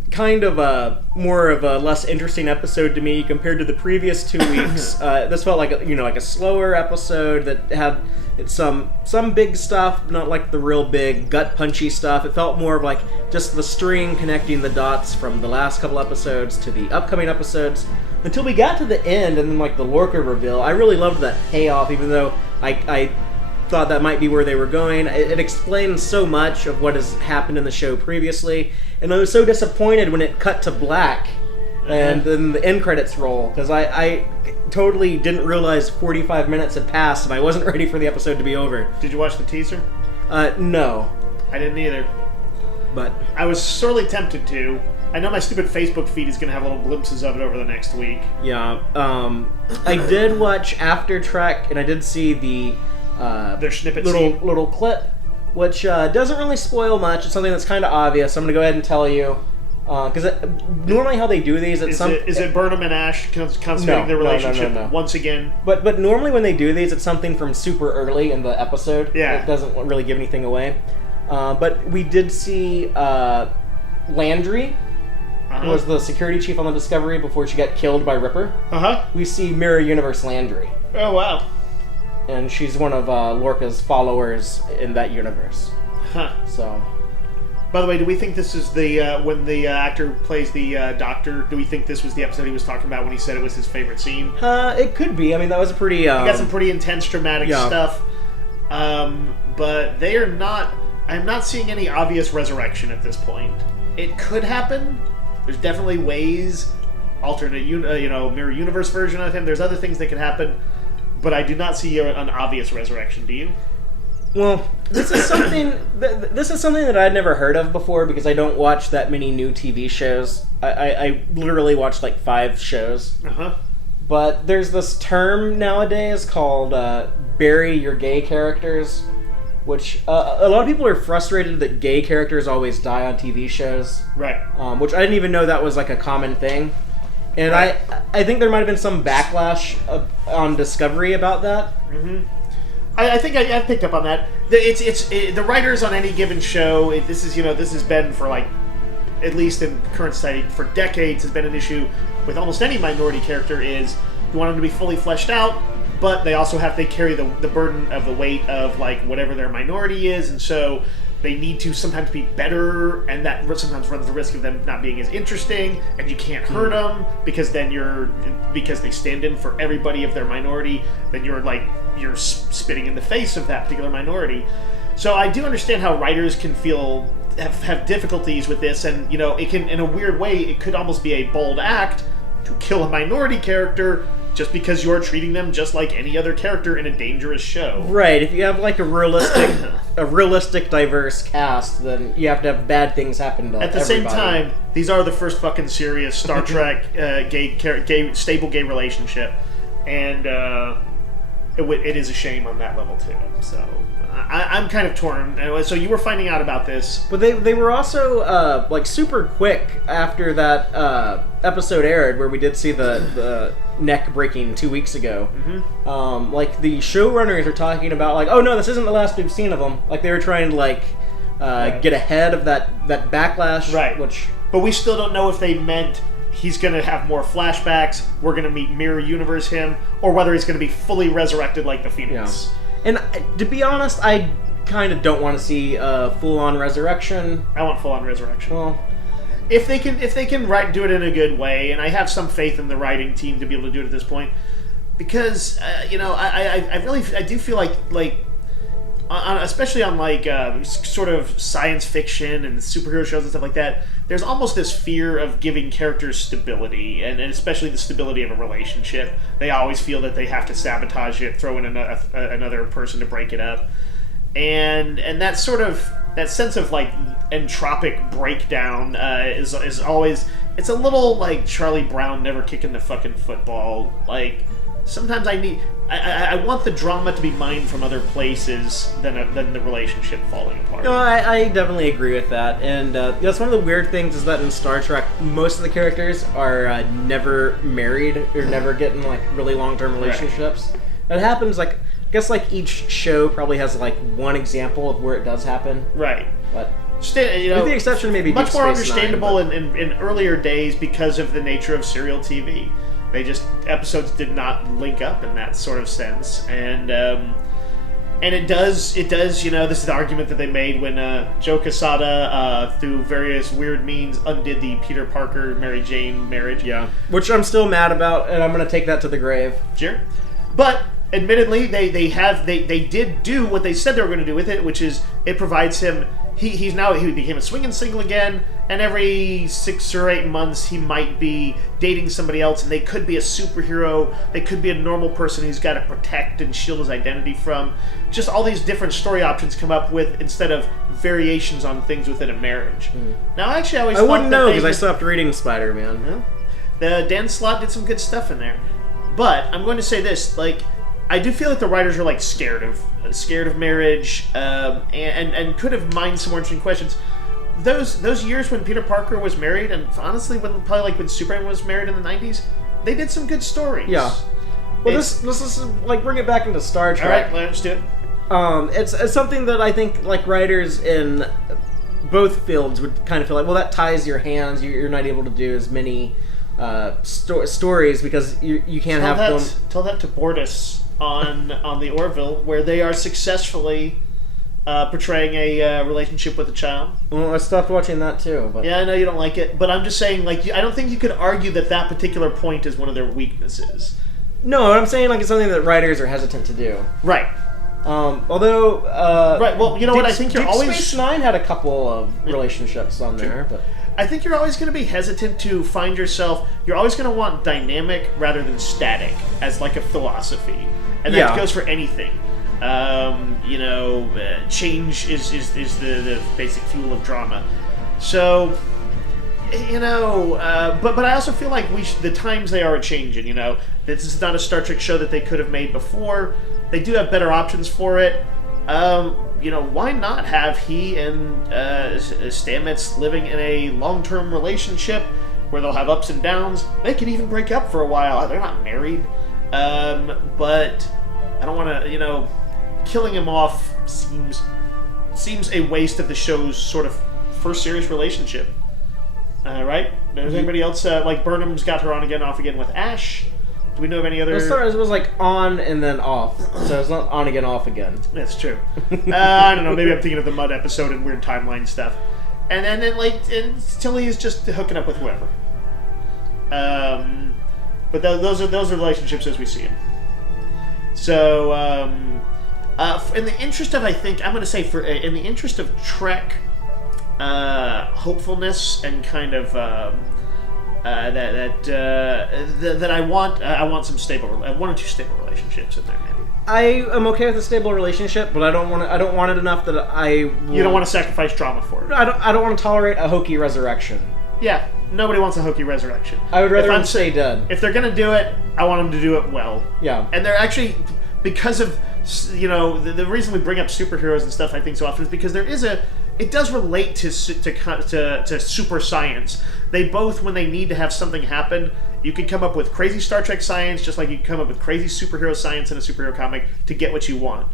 kind of more of a less interesting episode to me compared to the previous 2 weeks. This felt like a slower episode that had some big stuff, not like the real big gut punchy stuff. It felt more of like just the string connecting the dots from the last couple episodes to the upcoming episodes until we got to the end and then like the Lorca reveal. I really loved that payoff, even though I thought that might be where they were going. It explains so much of what has happened in the show previously, and I was so disappointed when it cut to black and then the end credits roll, because I totally didn't realize 45 minutes had passed and I wasn't ready for the episode to be over. Did you watch the teaser? No. I didn't either. But I was sorely tempted to. I know my stupid Facebook feed is going to have little glimpses of it over the next week. Yeah. I did watch After Trek, and I did see their snippet little clip, which doesn't really spoil much. It's something that's kind of obvious. I'm going to go ahead and tell you, because normally how they do these, is it Burnham and Ash consummating their relationship once again? But normally when they do these, it's something from super early in the episode. Yeah, it doesn't really give anything away. But we did see Landry. Who was the security chief on the Discovery before she got killed by Ripper. We see Mirror Universe Landry. Oh wow. And she's one of Lorca's followers in that universe. So, by the way, do we think this is the when the actor plays the doctor? Do we think this was the episode he was talking about when he said it was his favorite scene? It could be. I mean, that was a pretty. He got some pretty intense, dramatic stuff. But they are not. I'm not seeing any obvious resurrection at this point. It could happen. There's definitely ways. Alternate, Mirror Universe version of him. There's other things that could happen. But I do not see an obvious resurrection. Do you? Well, this is something. This is something that I'd never heard of before because I don't watch that many new TV shows. I literally watched like 5 shows. But there's this term nowadays called bury your gay characters, which a lot of people are frustrated that gay characters always die on TV shows. Right. Which I didn't even know that was like a common thing. And right. I think there might have been some backlash on Discovery about that. I think I picked up on that. The writers on any given show. This has been for like, at least in current society for decades, has been an issue with almost any minority character. Is you want them to be fully fleshed out, but they also they carry the burden of the weight of like whatever their minority is, and so they need to sometimes be better, and that sometimes runs the risk of them not being as interesting, and you can't hurt them because then because they stand in for everybody of their minority, then you're spitting in the face of that particular minority. So I do understand how writers can have difficulties with this, and it can, in a weird way, it could almost be a bold act to kill a minority character just because you're treating them just like any other character in a dangerous show. Right. If you have like a realistic, diverse cast, then you have to have bad things happen to At the everybody. same time, these are the first fucking serious Star Trek stable gay relationship, and it is a shame on that level too. So I'm kind of torn. So you were finding out about this, but they were also like super quick after that episode aired, where we did see the neck breaking 2 weeks ago. Mm-hmm. Like the showrunners are talking about like, oh no, this isn't the last we've seen of them. Like they were trying to like get ahead of that backlash. Right. But we still don't know if they meant he's going to have more flashbacks, we're going to meet Mirror Universe him, or whether he's going to be fully resurrected like the Phoenix. Yeah. And to be honest, I kind of don't want to see a full-on resurrection. I want full-on resurrection. Well, if they can do it in a good way, and I have some faith in the writing team to be able to do it at this point, because I do feel like especially on like sort of science fiction and superhero shows and stuff like that, there's almost this fear of giving characters stability, and especially the stability of a relationship. They always feel that they have to sabotage it, throw in another person to break it up, and that sort of that sense of like entropic breakdown is always, it's a little like Charlie Brown never kicking the fucking football. Like sometimes I want the drama to be mined from other places than the relationship falling apart. No, I definitely agree with that. And that's one of the weird things is that in Star Trek, most of the characters are never married or never get in like really long-term relationships. Right. That happens like, I guess like each show probably has like one example of where it does happen. Right. But with the exception maybe much more understandable in earlier days because of the nature of serial TV. Episodes did not link up in that sort of sense, and it does, this is the argument that they made when Joe Quesada, through various weird means, undid the Peter Parker Mary Jane marriage. Yeah, which I'm still mad about, and I'm going to take that to the grave. Sure, but admittedly, they did do what they said they were going to do with it, which is it provides him. He became a swinging single again, and every 6 or 8 months he might be dating somebody else, and they could be a superhero, they could be a normal person he's got to protect and shield his identity from. Just all these different story options come up with instead of variations on things within a marriage. Now, actually, I wouldn't know because I stopped reading Spider-Man. Well, the Dan Slott did some good stuff in there, but I'm going to say this: like, I do feel like the writers are like scared of marriage, and could have mined some more interesting questions. Those years when Peter Parker was married, and honestly, when Superman was married in the 90s, they did some good stories. Yeah. Well, this is like bring it back into Star Trek. All right, let's do it. It's something that I think like writers in both fields would kind of feel like, well, that ties your hands. You're not able to do as many stories because you can't have them. Tell that to Bortus on the Orville, where they are successfully portraying a relationship with a child. Well, I stopped watching that too. But yeah, I know you don't like it, but I'm just saying, like, I don't think you could argue that particular point is one of their weaknesses. No, I'm saying like it's something that writers are hesitant to do. Right. Although, right. Well, you know what? I think Deep Space Nine had a couple of relationships on there, but I think you're always going to be hesitant to find yourself. You're always going to want dynamic rather than static as like a philosophy, and that goes for anything. Change is the basic fuel of drama. So, but I also feel like the times they are changing. This is not a Star Trek show that they could have made before. They do have better options for it. Why not have he and Stamets living in a long-term relationship where they'll have ups and downs? They can even break up for a while. They're not married. But I don't want to, killing him off seems a waste of the show's sort of first serious relationship. Right? Does anybody else, like Burnham's got her on again, off again with Ash? Do we know of any other? It was like on and then off, so it's not on again, off again. That's true. I don't know. Maybe I'm thinking of the Mud episode and weird timeline stuff. And then and Tilly is just hooking up with whoever. But those are relationships as we see them. So, in the interest of, I think I'm going to say in the interest of Trek hopefulness and kind of that I want. I want some stable, one or two stable relationships in there, maybe. I am okay with a stable relationship, but I don't want it enough that You don't want to sacrifice drama for it. I don't want to tolerate a hokey resurrection. Yeah, nobody wants a hokey resurrection. I would rather them stay dead. If they're gonna do it, I want them to do it well. Yeah. And they're actually, because of, the reason we bring up superheroes and stuff I think so often is because it does relate to super science. They both, when they need to have something happen, you can come up with crazy Star Trek science just like you can come up with crazy superhero science in a superhero comic to get what you want.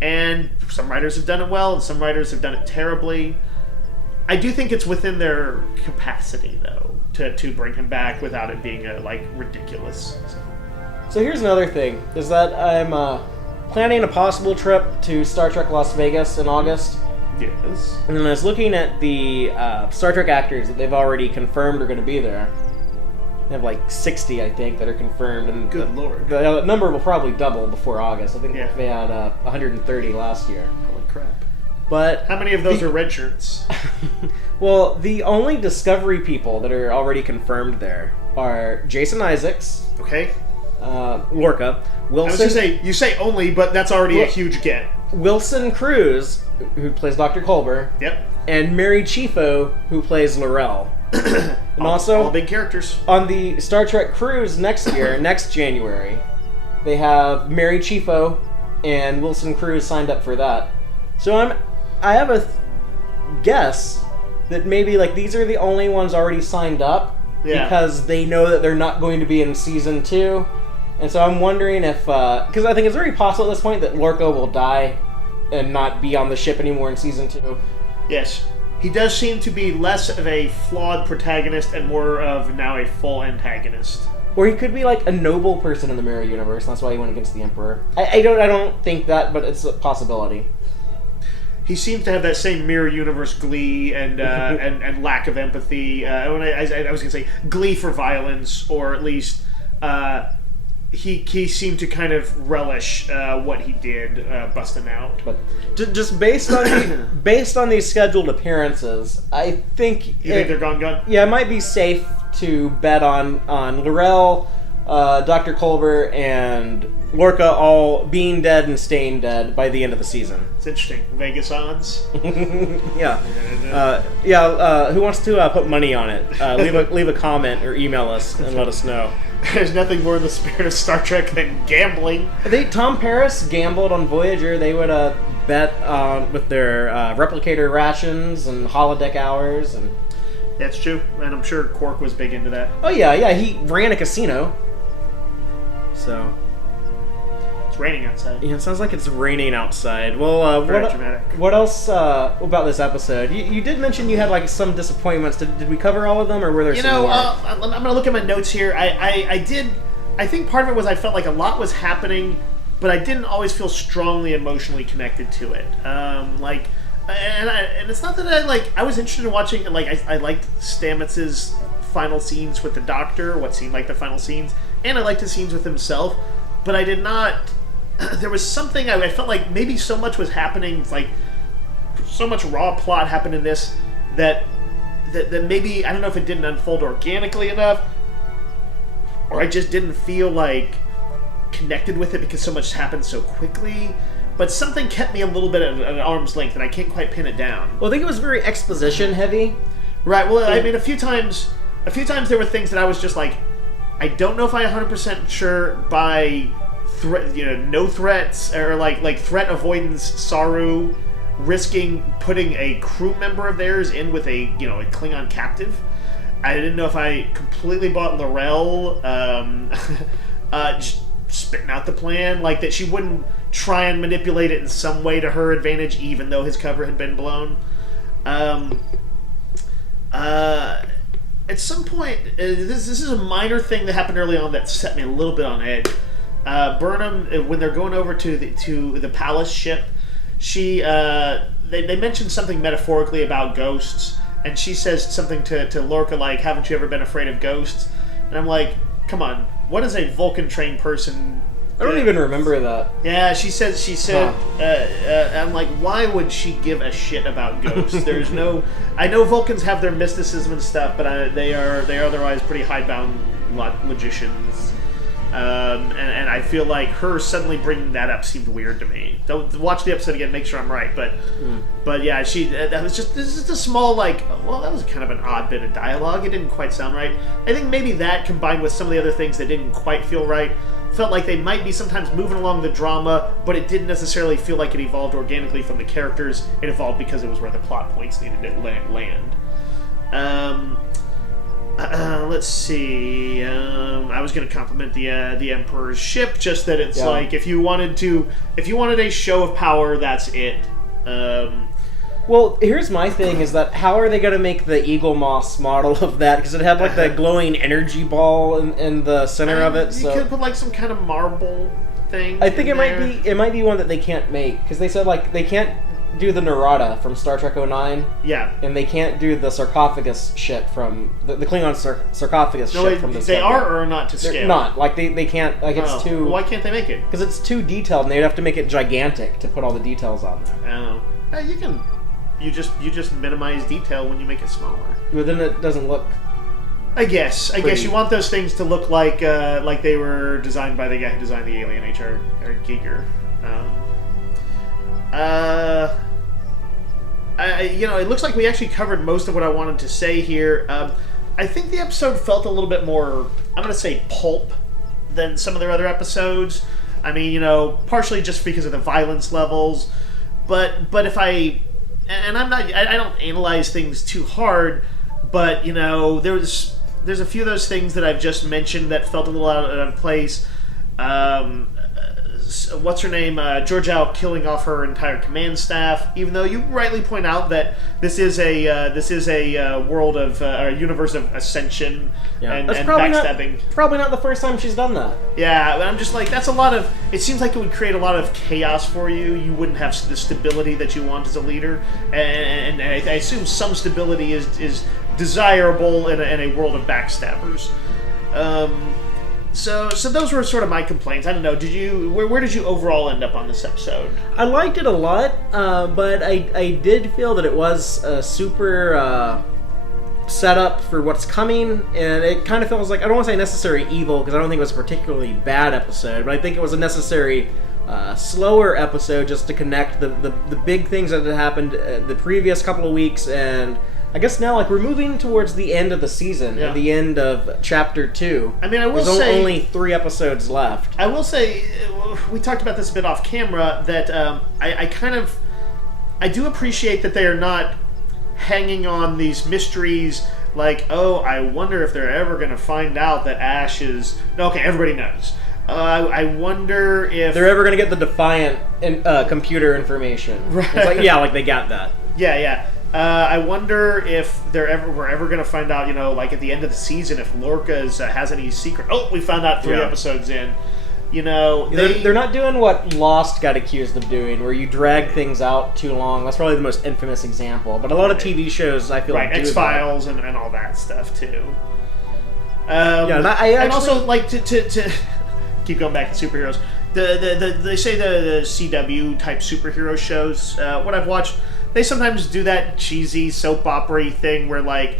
And some writers have done it well, and some writers have done it terribly. I do think it's within their capacity, though, to bring him back without it being ridiculous. So here's another thing: is that I'm planning a possible trip to Star Trek Las Vegas in August. Yes. And then I was looking at the Star Trek actors that they've already confirmed are going to be there. They have 60, I think, that are confirmed, and good lord, the number will probably double before August. I think they had 130 last year. Holy crap! But how many of those are red shirts? Well, the only Discovery people that are already confirmed there are Jason Isaacs. Okay. Lorca. Wilson. I was going to say, you say only, but that's already a huge get. Wilson Cruz, who plays Dr. Culber. Yep. And Mary Chieffo, who plays L'Rell. And also, all big characters. On the Star Trek cruise next year, next January, they have Mary Chieffo and Wilson Cruz signed up for that. So I have a guess that maybe these are the only ones already signed up because they know that they're not going to be in season 2. And so I'm wondering if, because I think it's very possible at this point that Lorca will die and not be on the ship anymore in season 2. Yes. He does seem to be less of a flawed protagonist and more of now a full antagonist. Or he could be a noble person in the Mirror Universe, and that's why he went against the Emperor. I don't think that, but it's a possibility. He seems to have that same Mirror Universe glee and and lack of empathy. I was going to say glee for violence, or at least he seemed to kind of relish what he did, busting out. But just based on these scheduled appearances, I think you think they're gone. Yeah, it might be safe to bet on L'Rell, Dr. Culber, and Lorca all being dead and staying dead by the end of the season. It's interesting. Vegas odds. Yeah. Who wants to put money on it? Leave a comment or email us and let us know. There's nothing more in the spirit of Star Trek than gambling. Tom Paris gambled on Voyager. They would bet with their replicator rations and holodeck hours. And that's true. And I'm sure Quark was big into that. Oh, yeah. He ran a casino. So it's raining outside. Yeah, it sounds like it's raining outside. Well, what else about this episode? You did mention you had some disappointments. Did we cover all of them, or were there some more? I'm going to look at my notes here. I think part of it was I felt like a lot was happening, but I didn't always feel strongly emotionally connected to it. And it's not that I was interested in watching. I liked Stamets' final scenes with the Doctor, what seemed like the final scenes, and I liked his scenes with himself, but I did not. There was something I felt like maybe so much was happening, so much raw plot happened in this that maybe, I don't know if it didn't unfold organically enough, or I just didn't feel connected with it because so much happened so quickly. But something kept me a little bit at an arm's length, and I can't quite pin it down. Well, I think it was very exposition heavy. Right. Well, I mean, a few times there were things that I was just I don't know if I 100% sure by no threats or threat avoidance Saru risking putting a crew member of theirs in with a Klingon captive. I didn't know if I completely bought L'Rell spitting out the plan, that she wouldn't try and manipulate it in some way to her advantage, even though his cover had been blown. At some point, this is a minor thing that happened early on that set me a little bit on edge. Burnham, when they're going over to the palace ship, they mentioned something metaphorically about ghosts, and she says something to Lorca haven't you ever been afraid of ghosts? And I'm like, come on, what is a Vulcan trained person I don't even remember that. Yeah, she said, I'm like, why would she give a shit about ghosts? There's no, I know Vulcans have their mysticism and stuff, but they are otherwise pretty hidebound logicians. And I feel like her suddenly bringing that up seemed weird to me. Don't watch the episode again, make sure I'm right. But yeah, this is just a small, like, well, that was kind of an odd bit of dialogue. It didn't quite sound right. I think maybe that combined with some of the other things that didn't quite feel right, felt like they might be sometimes moving along the drama, but it didn't necessarily feel like it evolved organically from the characters. It evolved because it was where the plot points needed to land. Let's see. I was going to compliment the Emperor's ship, just that it's like if you wanted a show of power, that's it. Well, here's my thing: is that how are they going to make the Eagle Moss model of that? Because it had like the glowing energy ball in the center of it. You could put like some kind of marble thing. I think it might be one that they can't make, because they said like they can't do the Narada from Star Trek 09. Yeah. And they can't do the sarcophagus shit from the Klingon sarcophagus shit from the They are or not to scale? They're not. Like they can't, like it's too... Why can't they make it? Because it's too detailed and they'd have to make it gigantic to put all the details on there. Oh. You can... You just minimize detail when you make it smaller. But then it doesn't look... I guess you want those things to look like they were designed by the guy who designed the Alien, H.R. Giger. It looks like we actually covered most of what I wanted to say here. I think the episode felt a little bit more, I'm going to say, pulp than some of their other episodes. I mean, partially just because of the violence levels, but if I don't analyze things too hard, but there's a few of those things that I've just mentioned that felt a little out of place. What's her name? Georgiou killing off her entire command staff. Even though you rightly point out that this is a world of a universe of ascension and backstabbing. Probably not the first time she's done that. Yeah, but I'm just like, that's a lot of. It seems like it would create a lot of chaos for you. You wouldn't have the stability that you want as a leader, and I assume some stability is desirable in a world of backstabbers. So those were sort of my complaints. I don't know. Where did you overall end up on this episode? I liked it a lot, but I did feel that it was a super setup for what's coming, and it kind of feels like, I don't want to say necessary evil, because I don't think it was a particularly bad episode, but I think it was a necessary slower episode just to connect the big things that had happened the previous couple of weeks, and I guess now, we're moving towards the end of the season, at the end of Chapter 2. I mean, There's only 3 episodes left. I will say, we talked about this a bit off camera, that I do appreciate that they are not hanging on these mysteries like, oh, I wonder if they're ever going to find out that Ash is... No, okay, everybody knows. I wonder if... They're ever going to get the Defiant computer information. Right. It's like, yeah, like they got that. Yeah. I wonder if we're ever going to find out, like at the end of the season, if Lorca has any secret. Oh, we found out 3 episodes in. They're not doing what Lost got accused of doing, where you drag things out too long. That's probably the most infamous example. But a lot of TV shows, I feel like, do X-Files and all that stuff too. And also like to keep going back to superheroes. They say the CW type superhero shows. What I've watched. They sometimes do that cheesy soap opera thing where, like,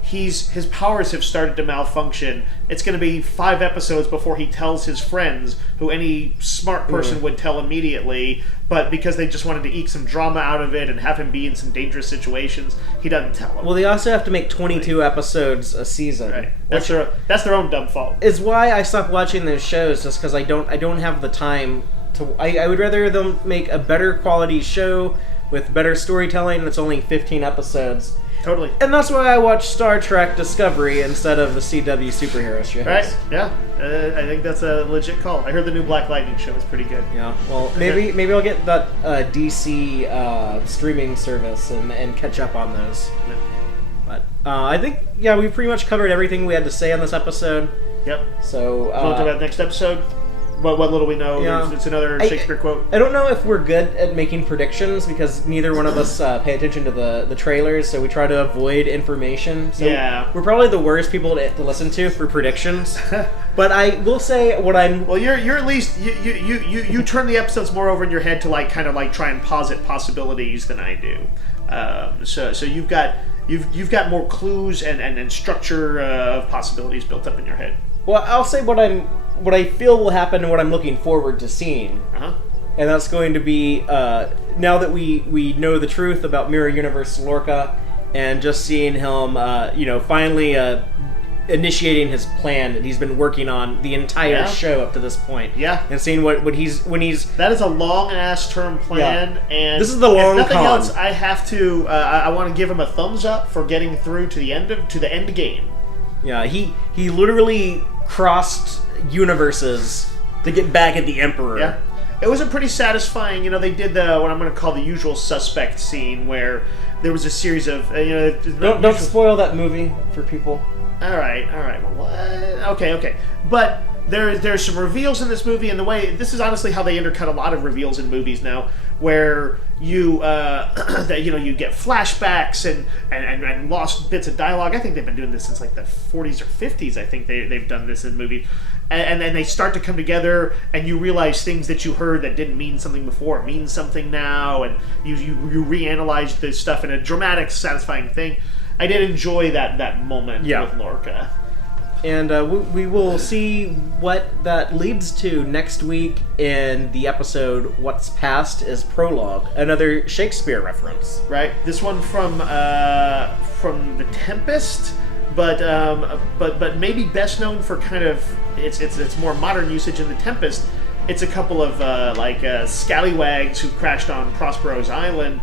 his powers have started to malfunction. It's going to be 5 episodes before he tells his friends, who any smart person would tell immediately, but because they just wanted to eke some drama out of it and have him be in some dangerous situations, he doesn't tell them. Well, they also have to make 22 episodes a season. Right. That's their own dumb fault. Is why I stopped watching those shows, just because I don't have the time. I would rather them make a better quality show with better storytelling, and it's only 15 episodes. Totally. And that's why I watch Star Trek Discovery instead of the CW superhero shows. Right, yeah. I think that's a legit call. I heard the new Black Lightning show is pretty good. Yeah, well, maybe I'll get that DC streaming service and catch up on those. Yeah. But I think, we've pretty much covered everything we had to say on this episode. Yep. So, talk about next episode? what little we know. Yeah. It's another Shakespeare quote. I don't know if we're good at making predictions because neither one of us pay attention to the trailers, so we try to avoid information. So yeah. We're probably the worst people to listen to for predictions. But I will say what I'm... Well, you're at least... You turn the episodes more over in your head to kind of try and posit possibilities than I do. So you've got more clues and structure of possibilities built up in your head. Well, I'll say what I feel will happen and what I'm looking forward to seeing. Uh-huh. And that's going to be, now that we know the truth about Mirror Universe Lorca, and just seeing him, finally initiating his plan that he's been working on the entire show up to this point. Yeah. And seeing when he's... That is a long-ass term plan, and... This is the long if nothing con. else, I have to... I want to give him a thumbs up for getting through to the end game. Yeah, he literally crossed universes to get back at the Emperor. Yeah. It was a pretty satisfying, they did what I'm going to call the usual suspect scene where there was a series of, Don't spoil that movie for people. All right. Well, what? Okay. But there's some reveals in this movie, and the way this is honestly how they intercut a lot of reveals in movies now, where you you get flashbacks and lost bits of dialogue. I think they've been doing this since the 40s or 50s. I think they've done this in movies, and then they start to come together, and you realize things that you heard that didn't mean something before mean something now, and you reanalyze this stuff in a dramatic, satisfying thing. I did enjoy that moment with Lorca. And we will see what that leads to next week in the episode What's Past is Prologue, another Shakespeare reference. Right. This one from The Tempest, but maybe best known for kind of its more modern usage in The Tempest. It's a couple of scallywags who crashed on Prospero's Island,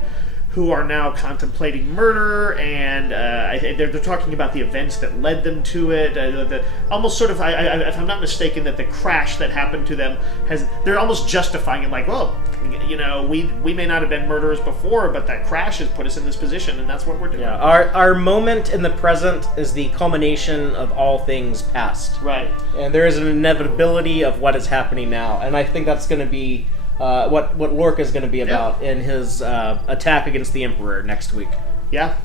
who are now contemplating murder, and they're talking about the events that led them to it. Almost sort of, if I'm not mistaken, that the crash that happened to them they're almost justifying it, we may not have been murderers before, but that crash has put us in this position, and that's what we're doing. Yeah, our moment in the present is the culmination of all things past. Right. And there is an inevitability of what is happening now, and I think that's going to be what Lorca is going to be about in his attack against the Emperor next week. Yeah.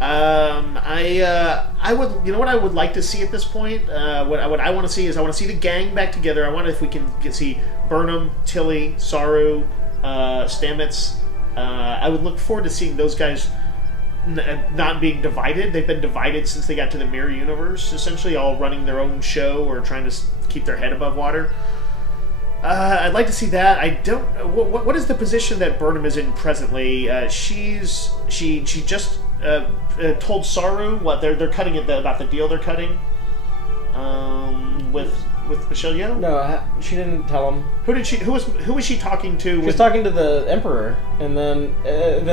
I would, what I would like to see at this point, what I want to see is I want to see the gang back together. I wonder if we can see Burnham, Tilly, Saru, Stamets. I would look forward to seeing those guys not being divided. They've been divided since they got to the Mirror Universe, essentially all running their own show or trying to keep their head above water. I'd like to see that. I don't. What is the position that Burnham is in presently? She just told Saru what they're cutting about the deal they're cutting. With Michelle Yeoh? No, she didn't tell him. Who was she talking to? She was talking to the Emperor, and then the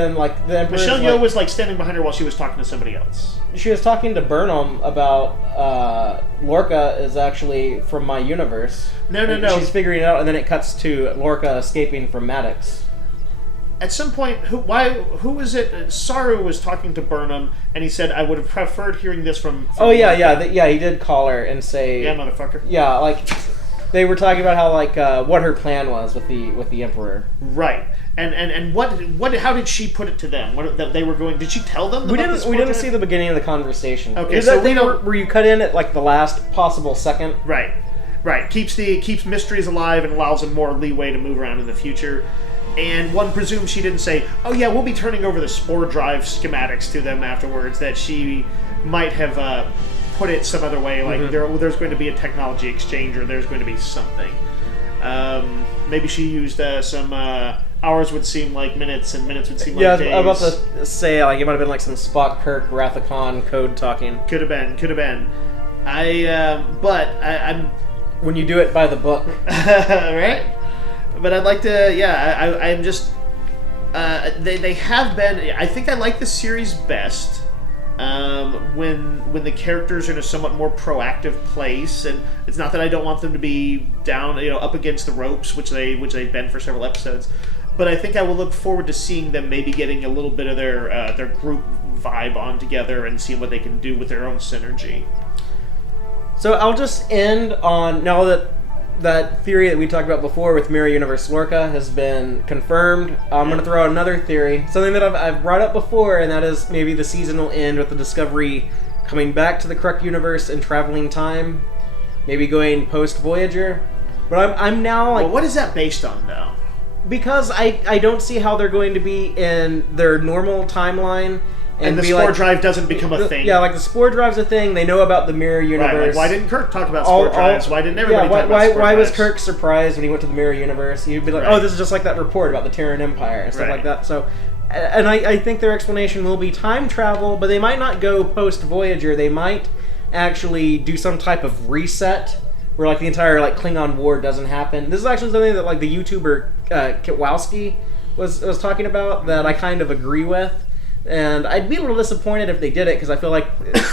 Emperor. Michelle Yeoh was standing behind her while she was talking to somebody else. She was talking to Burnham about Lorca is actually from my universe. No. She's figuring it out, and then it cuts to Lorca escaping from Maddox. At some point, who was it? Saru was talking to Burnham, and he said, "I would have preferred hearing this from." Oh yeah, he did call her and say, "Yeah, motherfucker." Yeah, they were talking about how what her plan was with the Emperor. Right, and what? How did she put it to them? What that they were going? Did she tell them? We didn't see the beginning of the conversation. Okay, so where you cut in at the last possible second. Right. Keeps mysteries alive and allows them more leeway to move around in the future. And one presumes she didn't say, "Oh yeah, we'll be turning over the spore drive schematics to them afterwards." That she might have put it some other way, there's going to be a technology exchange, or there's going to be something. Maybe she used some hours would seem like minutes, and minutes would seem like days. Yeah, I was about to say it might have been some Spock, Kirk, Wrath of Khan code talking. Could have been. I'm when you do it by the book, right? But I'd like to, I'm just, they have been, I think I like the series best when the characters are in a somewhat more proactive place, and it's not that I don't want them to be down, up against the ropes, which they've been for several episodes, but I think I will look forward to seeing them maybe getting a little bit of their group vibe on together and seeing what they can do with their own synergy. So I'll just end on, now that that theory that we talked about before with Mirror Universe Lorca has been confirmed. I'm going to throw out another theory, something that I've brought up before, and that is maybe the season will end with the Discovery coming back to the correct universe and traveling time, maybe going post-Voyager. But I'm now like... Well, what is that based on, though? Because I don't see how they're going to be in their normal timeline. And the spore drive doesn't become a thing. Yeah, like the spore drive's a thing. They know about the mirror universe. Right, like why didn't Kirk talk about spore drives? Why didn't everybody talk about spore drives? Why was Kirk surprised when he went to the mirror universe? He'd be like, oh, this is just like that report about the Terran Empire and stuff like that. So, and I think their explanation will be time travel, but they might not go post-Voyager. They might actually do some type of reset where like the entire like Klingon war doesn't happen. This is actually something that like the YouTuber Kowalski was talking about that I kind of agree with. And I'd be a little disappointed if they did it because I feel like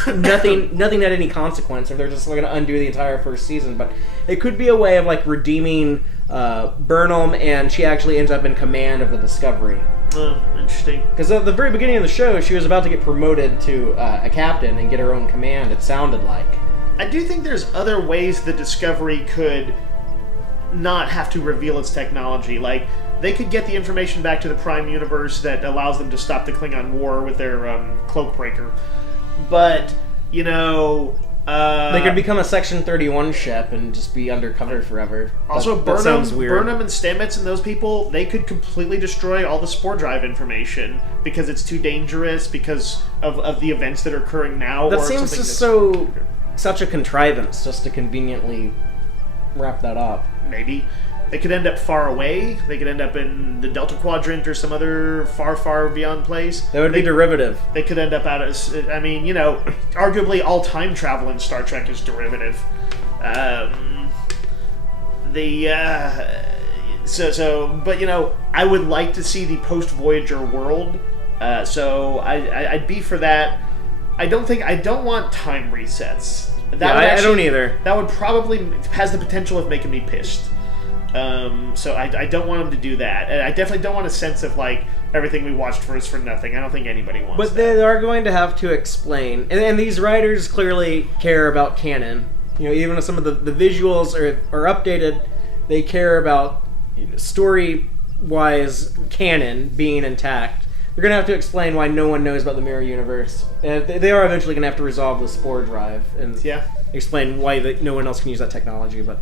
nothing had any consequence if they're just going to undo the entire first season. But it could be a way of like redeeming Burnham, and she actually ends up in command of the Discovery. Oh, interesting. Because at the very beginning of the show, she was about to get promoted to a captain and get her own command. It sounded like. I do think there's other ways the Discovery could not have to reveal its technology, like. They could get the information back to the Prime Universe that allows them to stop the Klingon War with their cloak breaker. But, you know... they could become a Section 31 ship and just be undercover forever. Also, that sounds weird. Burnham and Stamets and those people, they could completely destroy all the spore drive information because it's too dangerous, because of the events that are occurring now. That seems just such a contrivance just to conveniently wrap that up. Maybe. They could end up far away. They could end up in the Delta Quadrant or some other far, far beyond place. That would be derivative. They could end up out of... I mean, you know, arguably all time travel in Star Trek is derivative. But, you know, I would like to see the post-Voyager world. So I'd be for that. I don't want time resets. I don't either. That would probably... has the potential of making me pissed. So I don't want them to do that. And I definitely don't want a sense of, like, everything we watched for is for nothing. I don't think anybody wants that. But they are going to have to explain. And these writers clearly care about canon. You know, even if some of the visuals are updated, they care about story-wise canon being intact. They're going to have to explain why no one knows about the Mirror Universe. They are eventually going to have to resolve the spore drive and explain why no one else can use that technology, but...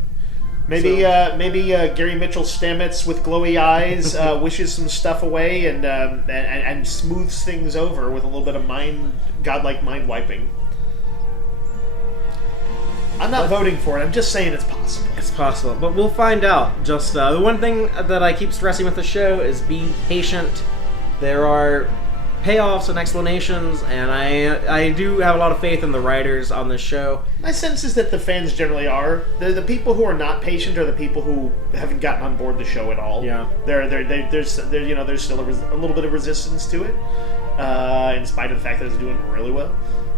Maybe Gary Mitchell Stamets with glowy eyes wishes some stuff away and smooths things over with a little bit of godlike mind wiping. I'm not voting for it. I'm just saying it's possible. It's possible, but we'll find out. Just the one thing that I keep stressing with the show is be patient. There are payoffs and explanations, and I do have a lot of faith in the writers on this show. My sense is that the fans generally are. The people who are not patient are the people who haven't gotten on board the show at all. Yeah, there's still a little bit of resistance to it, in spite of the fact that it's doing really well.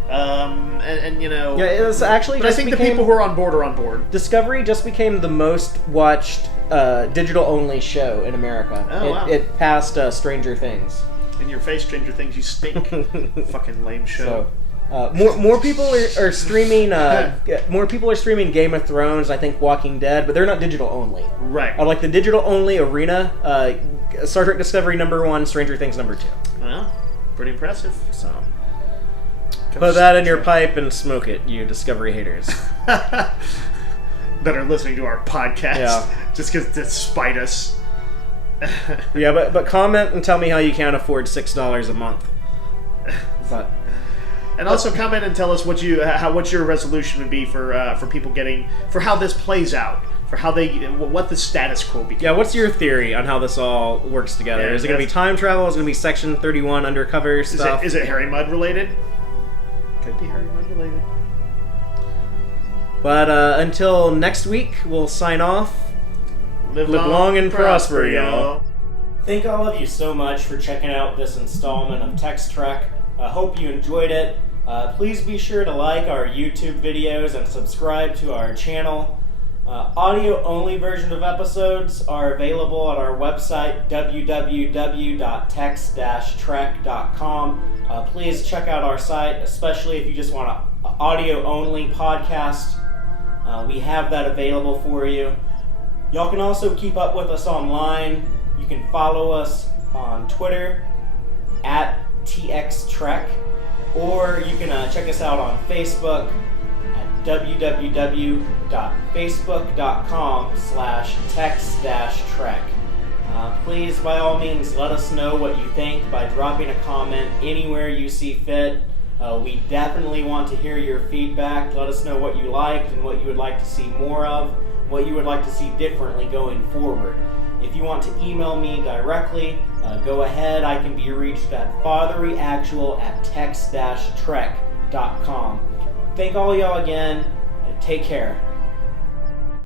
And you know, yeah, it's actually. But I think the people who are on board are on board. Discovery just became the most watched digital-only show in America. Wow. It passed Stranger Things. In your face, Stranger Things, you stink. Fucking lame show. So, more people are streaming. More people are streaming Game of Thrones. I think Walking Dead, but they're not digital only. Right. Like the digital only arena. Star Trek Discovery #1, Stranger Things #2. Well, pretty impressive. So, put that in your pipe and smoke it, you Discovery haters. That are listening to our podcast just because to spite us. Yeah, but comment and tell me how you can't afford $6 a month. But and also comment and tell us what your resolution would be for people for how this plays out, for how what the status quo becomes. Yeah, what's your theory on how this all works together? Yeah, is it going to be time travel? Is it going to be Section 31 undercover stuff? Is it Harry Mudd related? Could be Harry Mudd related. But until next week, we'll sign off. Live long and prosper, y'all. Thank all of you so much for checking out this installment of Tex-Trek. I hope you enjoyed it. Please be sure to like our YouTube videos and subscribe to our channel. Audio-only version of episodes are available at our website, www.tex-trek.com. Please check out our site, especially if you just want an audio-only podcast. We have that available for you. Y'all can also keep up with us online. You can follow us on Twitter at Tex-Trek, or you can check us out on Facebook at www.facebook.com/Tex-Trek. Please, by all means, let us know what you think by dropping a comment anywhere you see fit. We definitely want to hear your feedback. Let us know what you liked and what you would like to see more of, what you would like to see differently going forward. If you want to email me directly, go ahead. I can be reached at fathereeactual@tex-trek.com. Thank all y'all again. Take care.